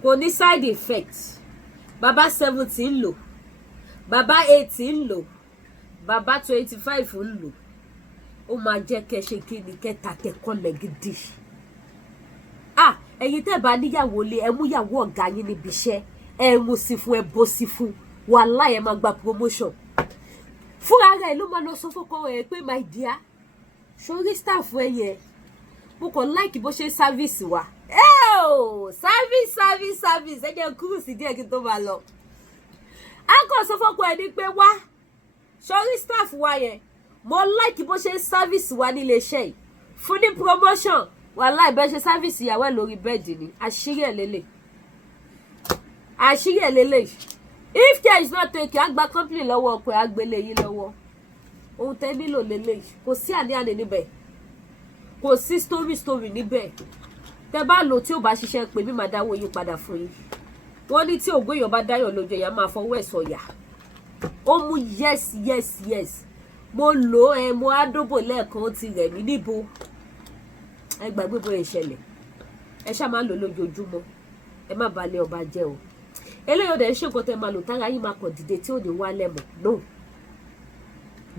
kò ní side effect bàbá 70 ń lò bàbá 80 ń lò bàbá 25 ń lò ó máa jẹ́ kẹ́ ṣe kí ni kẹta kẹ́kọ̀ọ́lẹ̀ gidi ẹ̀yin tẹ́ bá níyàwó lé ẹ mú yàwó ọ̀gá yín níbi iṣẹ́ ẹ mú sí fún ẹ bó sí fún wàláhì ẹ máa gba promotion fúnra rẹ̀ ló máa lọ sọ fọ́kọ ẹ̀ pé my dear sórí staff ẹ yẹn mo kàn láìkì bó ṣe sáfíìsì wa service ẹ jẹ́ kúrò sí díẹ̀ kí n tó máa lọ a kàn sọ fọ́kọ ẹ ní pé wá sórí staff wa yẹn mo láìkì bó ṣe sáfíìsì wa nílé iṣẹ́ yìí fún ní promotion wàláhì bẹ́ẹ̀ ṣe sáfíìsì ìyàwó ẹ̀ lórí bẹ́ẹ̀dì ni àṣírí ẹ̀ lélẹ̀ if care is not taken àgbà company lọ́wọ́ ọkọ̀ àgbélé yìí lọ́wọ́ ohun tẹ́ nílò lélẹ̀ kò sí àní-àní níbẹ̀ kò sí story níbẹ̀ tẹ́ bá lò tí ò bá ṣiṣẹ́ pé mi máa dáwọ́ yín padà fún yín wọ́n ní tí ògbó èèyàn bá dáyọ̀ lójú ẹ̀yà máa fọwọ́ ẹ̀ sọ̀yà ó mú yes mo lò ẹ mo á dóbò lẹ́ẹ̀kan ó ti rẹ̀ mí níbo ẹ gbàgbé bóyá ìṣẹ̀lẹ̀ ẹ ṣáà máa lò lójoojúmọ́ ẹ má balẹ̀ ọba jẹ́ o eléyìí ọ̀dẹ̀ ṣe nǹkan tẹ́ máa lò tára yín máa kàn dìde tí ò ní wálẹ̀ mọ́ no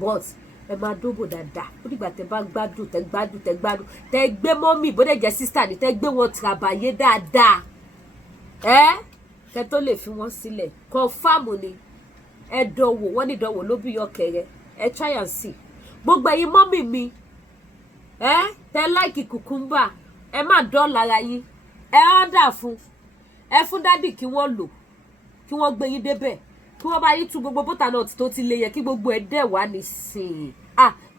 but ẹ máa dóbò dáadáa ó dìgbà tẹ́ bá gbádùn tẹ́ gbé mọ́mì bó dẹ̀ jẹ́ sísítà ni tẹ́ gbé wọn tìrabàyé dáadáa kẹ́ tó lè fi wọ́n sílẹ̀ kọ́fàmù ni ẹ dánwò wọ́n ní ìdánwò ló bí ọkẹrẹ ẹ try and see gbogbo ẹ̀yin mọ́mì mi tẹ́ láìkì kùkúmbà ẹ má dán lára yín ẹ ọ́dà fún dádì kí wọ́n lò kí wọ́n gbé yín débẹ̀ kí wọ́n bá yín tú gbogbo bọ́tà náà tó ti lè yẹ kí gbogbo ẹ̀ dẹ̀ wá nísìnyí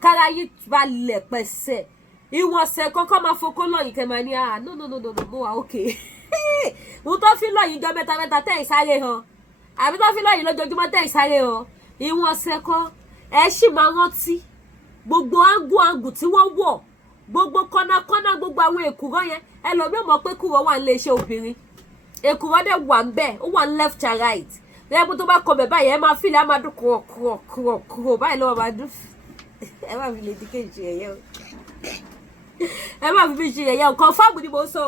kára yín balẹ̀ pẹ̀sẹ̀ ìwọ̀nsẹ̀ kọ́kọ́ máa fokó lọ́yìn kẹ́ máa ní no mo wà okay mo tó fi lọ́yìn jọ mẹ́ta tẹ́ ìsáré hàn àbí tó fi lọ́yìn lójoojúmọ́ tẹ́ ìsáré hàn ìwọ̀nsẹ̀ kan ẹ sì máa rántí gbogbo áńgù tí wọ́n wọ̀ gbogbo kọ́nà gbogbo àwọn èkùrọ́ yẹn ẹlòmíràn mọ̀ pé kúrò wà nílé iṣẹ́ obìnrin èkùrọ́ dẹ̀ wà ń bẹ̀ ó wà ní left and right lẹ́yìn tó bá kọ bẹ̀ báyìí ẹ máa fìlẹ̀ á máa dún kúrò báyìí lọ́wọ́ máa dún ẹ má fi lè dín kéjì ẹ̀yẹ o ẹ má fi ṣe ẹ̀yẹ o confirm ni mo sọ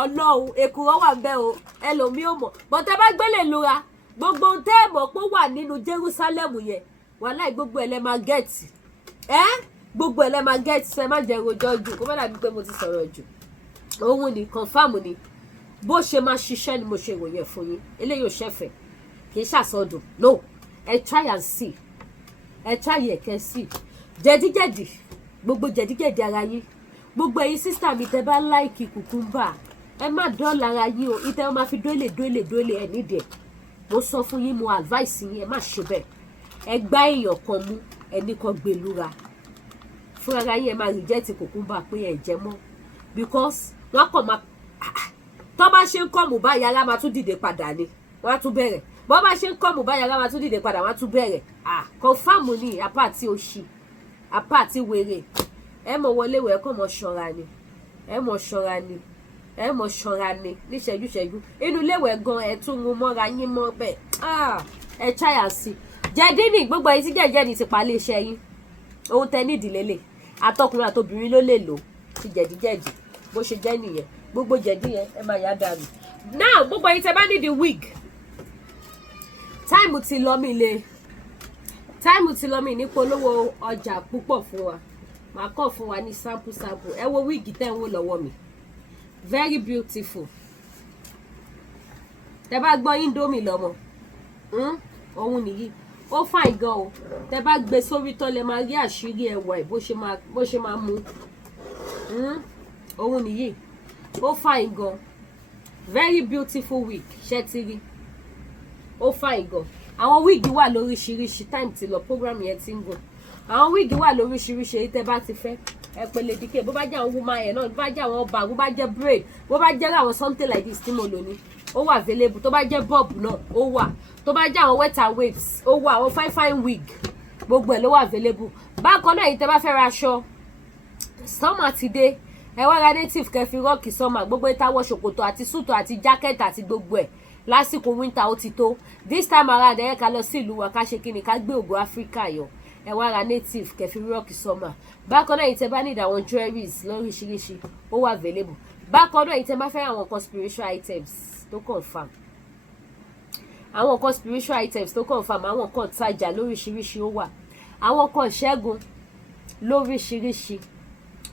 ọlọ́run èkùrọ́ wà ń bẹ̀ o ẹlòmíràn mọ̀ bọ́tẹ́ bá gbélé lura gbogbo ohun tẹ́ ẹ̀ mọ̀ pé ó wà nínú Jerusalem yẹn wàláì gbogbo ẹ̀ lẹ́ máa gẹ̀ẹ́tì gbogbo ẹ̀ lẹ́ máa gẹ̀ẹ́tì ẹ má jẹ́ rojọ́ jù kó má dàbí pé mo ti sọ̀rọ̀ jù òun ni confam ni bó ṣe máa ṣiṣẹ́ ni mo ṣe ròyìn fún yín eléyìí ò ṣẹ̀fẹ̀ kì í ṣàsọdùn no ẹ try and see ẹ try ẹ kẹ́ see jẹ̀díjẹ̀dí gbogbo jẹ̀díjẹ̀dí ara yín gbogbo ẹ̀yin sísítà mi tẹ́ bá láìkì kùkúmbà ẹ má dọ́ọ̀lá ara yín o ìtẹ́ wọn máa fi dóòlè ẹ̀ nídìí ẹ̀ mo sọ fún yín mo advice yín ẹ má ṣe bẹ́ẹ̀ ẹ gbá èèyàn kan mú ẹni kan gbèlúra fún ara yín ẹ máa reject kùkúmbà pé ẹ jẹ mọ́ because wọ́n kàn máa tó bá ṣe ń kọ́ mù báyìí ara máa tún dìde padà ni wọ́n á tún bẹ̀rẹ̀ bọ́ bá ṣe ń kọ́ mù báyìí ara máa tún dìde padà wọ́n á tún bẹ̀rẹ̀ confam ni apá àti òṣì apá àti wèrè ẹ mọ̀ wọlé wẹ̀ kọ́ mọ̀ ṣọ́ra ni ẹ mọ̀ ṣọ́ra ni ẹ mọ̀ ṣọ́ra ni ní ṣẹ́jú inú léwẹ̀ gan ẹ tún mú mọ́ra yín mọ́ bẹ́ẹ̀ ẹ cháyà sí jẹ̀dínì gbogbo ẹ̀yin tí jẹ̀díjẹ̀dí ti pa iléeṣẹ́ yín ohun tẹ ní ìdílé lè àtọkùnrin àtobìnrin ló lè lò ti jẹ̀díjẹ̀dí bó ṣe jẹ́ nìyẹn gbogbo jẹ̀dí yẹn ẹ máa yá dànù now gbogbo ẹ̀yin tẹ bá nídìí wig táìmù ti lọ mí ní polówó ọjà púpọ̀ fún wa màá kọ́ fún wa ní sample ẹ wo wig tẹ́ ń wò lọ́wọ́ mi very beautiful tẹ bá gbọ́ indomie lọ́mọ òun nìyí ó fine gan o tẹ bá gbé sórí tán lẹ máa rí àṣírí ẹwà ẹ bó ṣe máa mú òun nìyí ó fine gan very beautiful wig ṣe ti rí ó fine gan àwọn wig wà lóríṣiríṣi time ti lọ program yẹn ti ń gùn àwọn wig wà lóríṣiríṣi èyí tẹ bá ti fẹ́ ẹ pẹ̀lẹ́ dike bó bá jẹ́ àwọn woman yẹn náà bó bá jẹ́ àwọn ọba bó bá jẹ́ braid bó bá jẹ́ àwọn something like this tí mo lò ní ó wà available tó bá jẹ́ bob náà ó wà tó bá jẹ́ àwọn wet and waves ó wà àwọn fine wig gbogbo ẹ̀ ló wà available bákan náà yìí tẹ́ bá fẹ́ ra aṣọ summer ti dé ẹ wá ra native kẹfì rọ́ọ̀kì summer gbogbo ìtawọ̀ ṣòkòtò àti súùtù àti jacket àti gbogbo ẹ̀ lásìkò winter ó ti tó this time around ẹ ká lọ sí ìlú wa ká ṣe kíni ká gbé ògo Africa yọ ẹ wá ra native kẹfì rọ́ọ̀kì summer bákan náà yìí tẹ́ bá need àwọn jewelries lóríṣiríṣi ó wà available bákan náà yìí tẹ́ bá fẹ́ àwọn nǹkan spiritual items tó confam àwọn nǹkan spiritual items tó confam àwọn nǹkan tajà lóríṣiríṣi ó wà àwọn nǹkan ìṣẹ́gun lóríṣiríṣi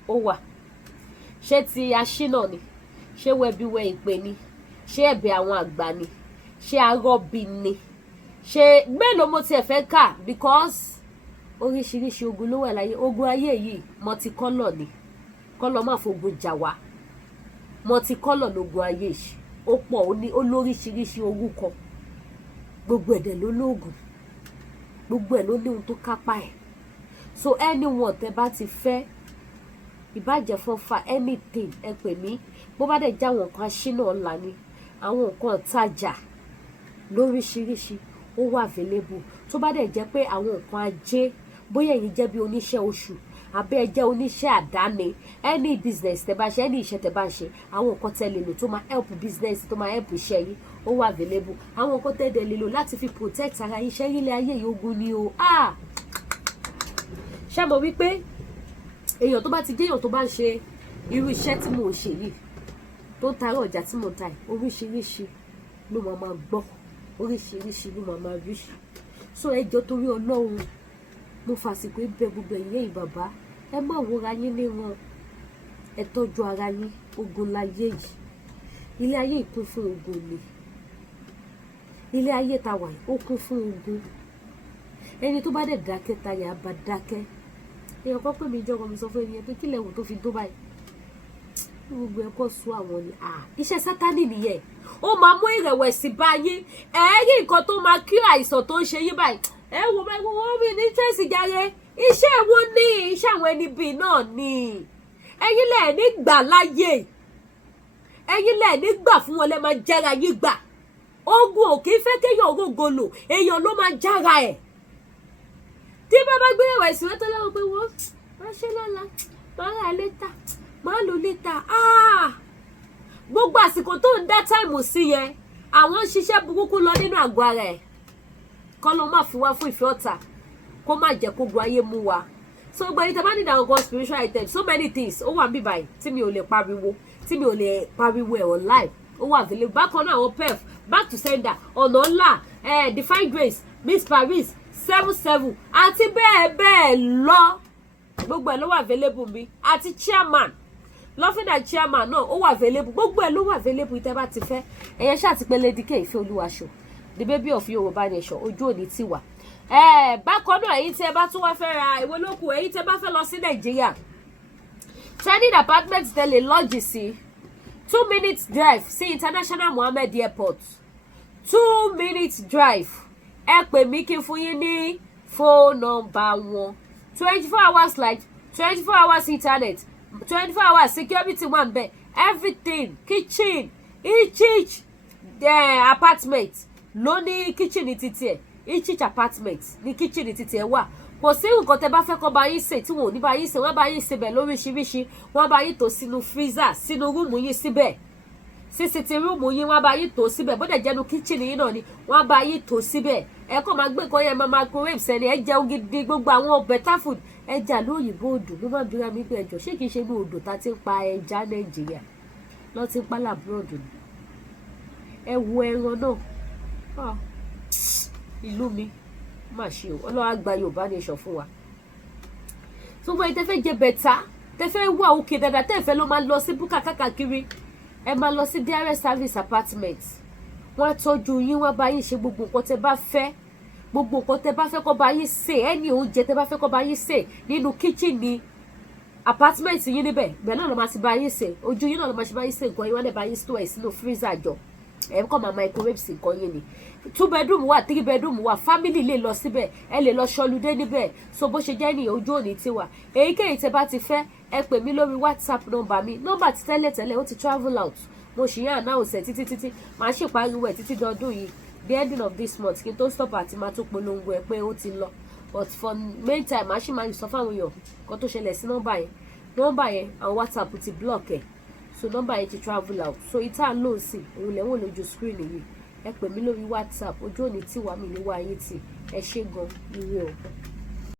ó wà ṣé ti aṣínà ni ṣé wẹbiwẹ ìpè ni ṣé ẹ̀bẹ̀ àwọn àgbà ni ṣé arọ́bí ni ṣé mélòó mo tiẹ̀ fẹ́ kà because oríṣiríṣi ogun ló wà láyé ogun ayé yìí multicolor ni kọ́lọ̀ má fogun jà wá multicolor lógun ayé yìí ó pọ̀ ó lóríṣiríṣi orúkọ gbogbo ẹ̀dẹ̀ ló lóògùn gbogbo ẹ̀ ló ní ohun tó kápá ẹ̀ so anyone tẹ́ bá ti fẹ́ ìbàjẹ́ fọ́fà anything ẹ pè mí bó bá dẹ̀ já àwọn nǹkan aṣínà ọ̀la ni àwọn nǹkan ìtajà lóríṣiríṣi ó wà available tó bá dẹ̀ jẹ́ pé àwọn nǹkan ajé bóyá ẹ̀yin jẹ́ bí oníṣẹ́ oṣù àbẹ́ ẹ jẹ́ oníṣẹ́ àdáni any business tẹ́ bá ṣe any iṣẹ́ tẹ́ bá ṣe àwọn nǹkan tẹ́ lè lò tó máa help business tó máa help iṣẹ́ yín ó wà available àwọn nǹkan tẹ́ dẹ̀ lè lò láti fi protect ara yín iṣẹ́ yín lé ayé yìí ogun ni o ṣé mo wí pé èèyàn tó bá ti jẹ́ èèyàn tó bá ń ṣe irú iṣẹ́ tí mò ń ṣe yìí tó ń tarọ ọjà tí mò ń ta yìí oríṣiríṣi ló máa gbọ́ oríṣiríṣi ló máa rí so ẹ jọ̀ọ́ torí Ọlọ́run mo fàsìkò bẹ̀ gbogbo ẹ̀yin bàbá ẹ má wòra yín níran ẹ tọ́jú ara yín ogun láyé yìí ilé ayé yìí kún fún ogun ni ilé ayé ta wà yìí ó kún fún ogun ẹni tó bá dẹ̀ dákẹ́ táyà bá dákẹ́ èèyàn kan pè mí jọ̀rọ̀ mi sọ fún ẹni pé kílẹ̀ wò tó fi dó báyìí gbogbo ẹ̀kọ́ sún àwọn ni iṣẹ́ Sátánì nìyẹn ó máa mú ìrẹ̀wẹ̀sì bá yín ẹ̀ẹ́rì nǹkan tó máa kí àìsàn tó ń ṣe yín báyìí ẹ wò bá wọ́n rí ní tẹ́sí jàre iṣẹ́ wọn ní iṣẹ́ àwọn ẹni bíi náà ni ẹ̀yin lẹ̀ ní gbà láyè ẹ̀yin lẹ̀ ní gbà fún wọn lẹ́ máa jára yín gbà ogun ò kì í fẹ́ kéèyàn rògbòlò èèyàn ló máa jára ẹ̀ tí bàbá gbé ìrẹ̀wẹ̀sì wọ́n tó lọ́wọ́ pé wọ́n ṣe lọ́la máa rà létà máa lò létà gbogbo àsìkò tó ń dá táìmù sí yẹn àwọn ń ṣiṣẹ́ burúkú lọ nínú àgọ́ ara ẹ̀ kọ́ ló má fi wá fún ìfẹ́ ọ̀tá kó má jẹ́ kó gun ayé mú wa so gbogbo ẹni tẹ́ bá ní àwọn kan spiritual items so many things ó wà níbí báyìí tí mi ò lè pariwo ẹ̀ online ó wà available bákan náà àwọn pef back to sender ọ̀nà ńlá define grace miss paris 77 àti bẹ́ẹ̀ bẹ́ẹ̀ lọ gbogbo ẹ̀ ló wà available mi àti chairman Loving and chairman náà ó wà available gbogbo ẹ̀ ló wà available tẹ́ bá ti fẹ́ ẹ̀yẹ ṣáà ti pé Lady K Ìfẹ́ Olúwaṣọ the baby of Yorùbá nation ojú òní ti wà. Bákan náà èyí tẹ́ bá tún wá fẹ́ ra ìwé lókù èyí tẹ́ bá fẹ́ lọ sí Nàìjíríà trending apartment tẹ́lẹ̀ lọ́ọ̀jì sí 2 minutes drive sí International Mohammed Airport 2 minutes drive ẹ pè mí kí n fún yín ní phone number wọn 24 hours light 24 hours internet 24 hours security one bed everything kitchen each apartment ló ní kitchen ní títí ẹ̀ each apartment ní kitchen ní títí ẹ̀ wà kò sí nǹkan tẹ́ bá fẹ́ kó bá yín ṣe tí wọn ò ní bá yín ṣe wọ́n bá yín ṣe bẹ̀ lóríṣiríṣi wọ́n bá yín tò sínú freezer sínú rúùmù yín síbẹ̀ sísìtì rúùmù yín wọ́n bá yín tò síbẹ̀ bó dẹ̀ jẹ́nu kitchen yín náà ni wọ́n bá yín tò síbẹ̀ ẹ kàn máa gbé nǹkan yẹn máa microwave sẹ́ni ẹ jẹun gidi gbogbo àwọn better food ẹja lóyìnbó odò ló máa bíra mi pé ẹjọ́ ṣé kìí ṣe ní odò tá ti ń pa ẹja Nàìjíríà lọ́ ti ń pa labroad ni ẹ wo ẹran náà ìlú mi má ṣe o Ọlọ́run á gba Yorùbá nation fún wa tó wọ́n tẹ́ fẹ́ jẹ bẹ̀tà tẹ́ fẹ́ wà òkè dáadáa tẹ́ fẹ́ ló máa lọ sí búkà káàkiri ẹ máa lọ sí DRS service apartment wọ́n á tọ́jú yín wọ́n bá yín ṣe gbogbo nǹkan tẹ́ bá fẹ́ gbogbo nǹkan tẹ́ bá fẹ́ kó bá yín sè ẹni oúnjẹ tẹ́ bá fẹ́ kó bá yín sè nínú kitchen ní apartment yín níbẹ̀ bẹ́ẹ̀ náà ló máa ti bá yín sè ojú yín náà ló máa ti bá yín sè nǹkan yín wọ́n lè bá yín store sínú freezer jọ ẹ kọ́ máa microwave sí nǹkan yín ni 2 bedroom wà 3 bedroom wà family lè lọ síbẹ̀ ẹ lè lọ ṣọlúdé níbẹ̀ so bó ṣe jẹ́ ní ojú òní ti wà èyíkéyìí tẹ́ bá ti fẹ́ ẹ pè mí lórí WhatsApp number mi number ti tẹ́lẹ̀ ó ti travel out mo ṣì yàn náà ọ̀sẹ̀ títí màá ṣe pariwo ẹ̀ títí dọdún yìí the ending of this month kí n tó stop àti máa tó polongo ẹ̀ pé ó ti lọ but for meantime màá ṣì máa sọ fáwọn èèyàn kan tó ṣẹlẹ̀ sí nọ́mbà yẹn àwọn WhatsApp ti block ẹ̀ so nọ́mbà yẹn ti travel out so ìta lóun sì òun lẹ́wọ̀n lójú screen yìí ẹ pè mí lórí WhatsApp ojú òní tí wàá mi ní wáyé tì ẹ ṣé gan ire o.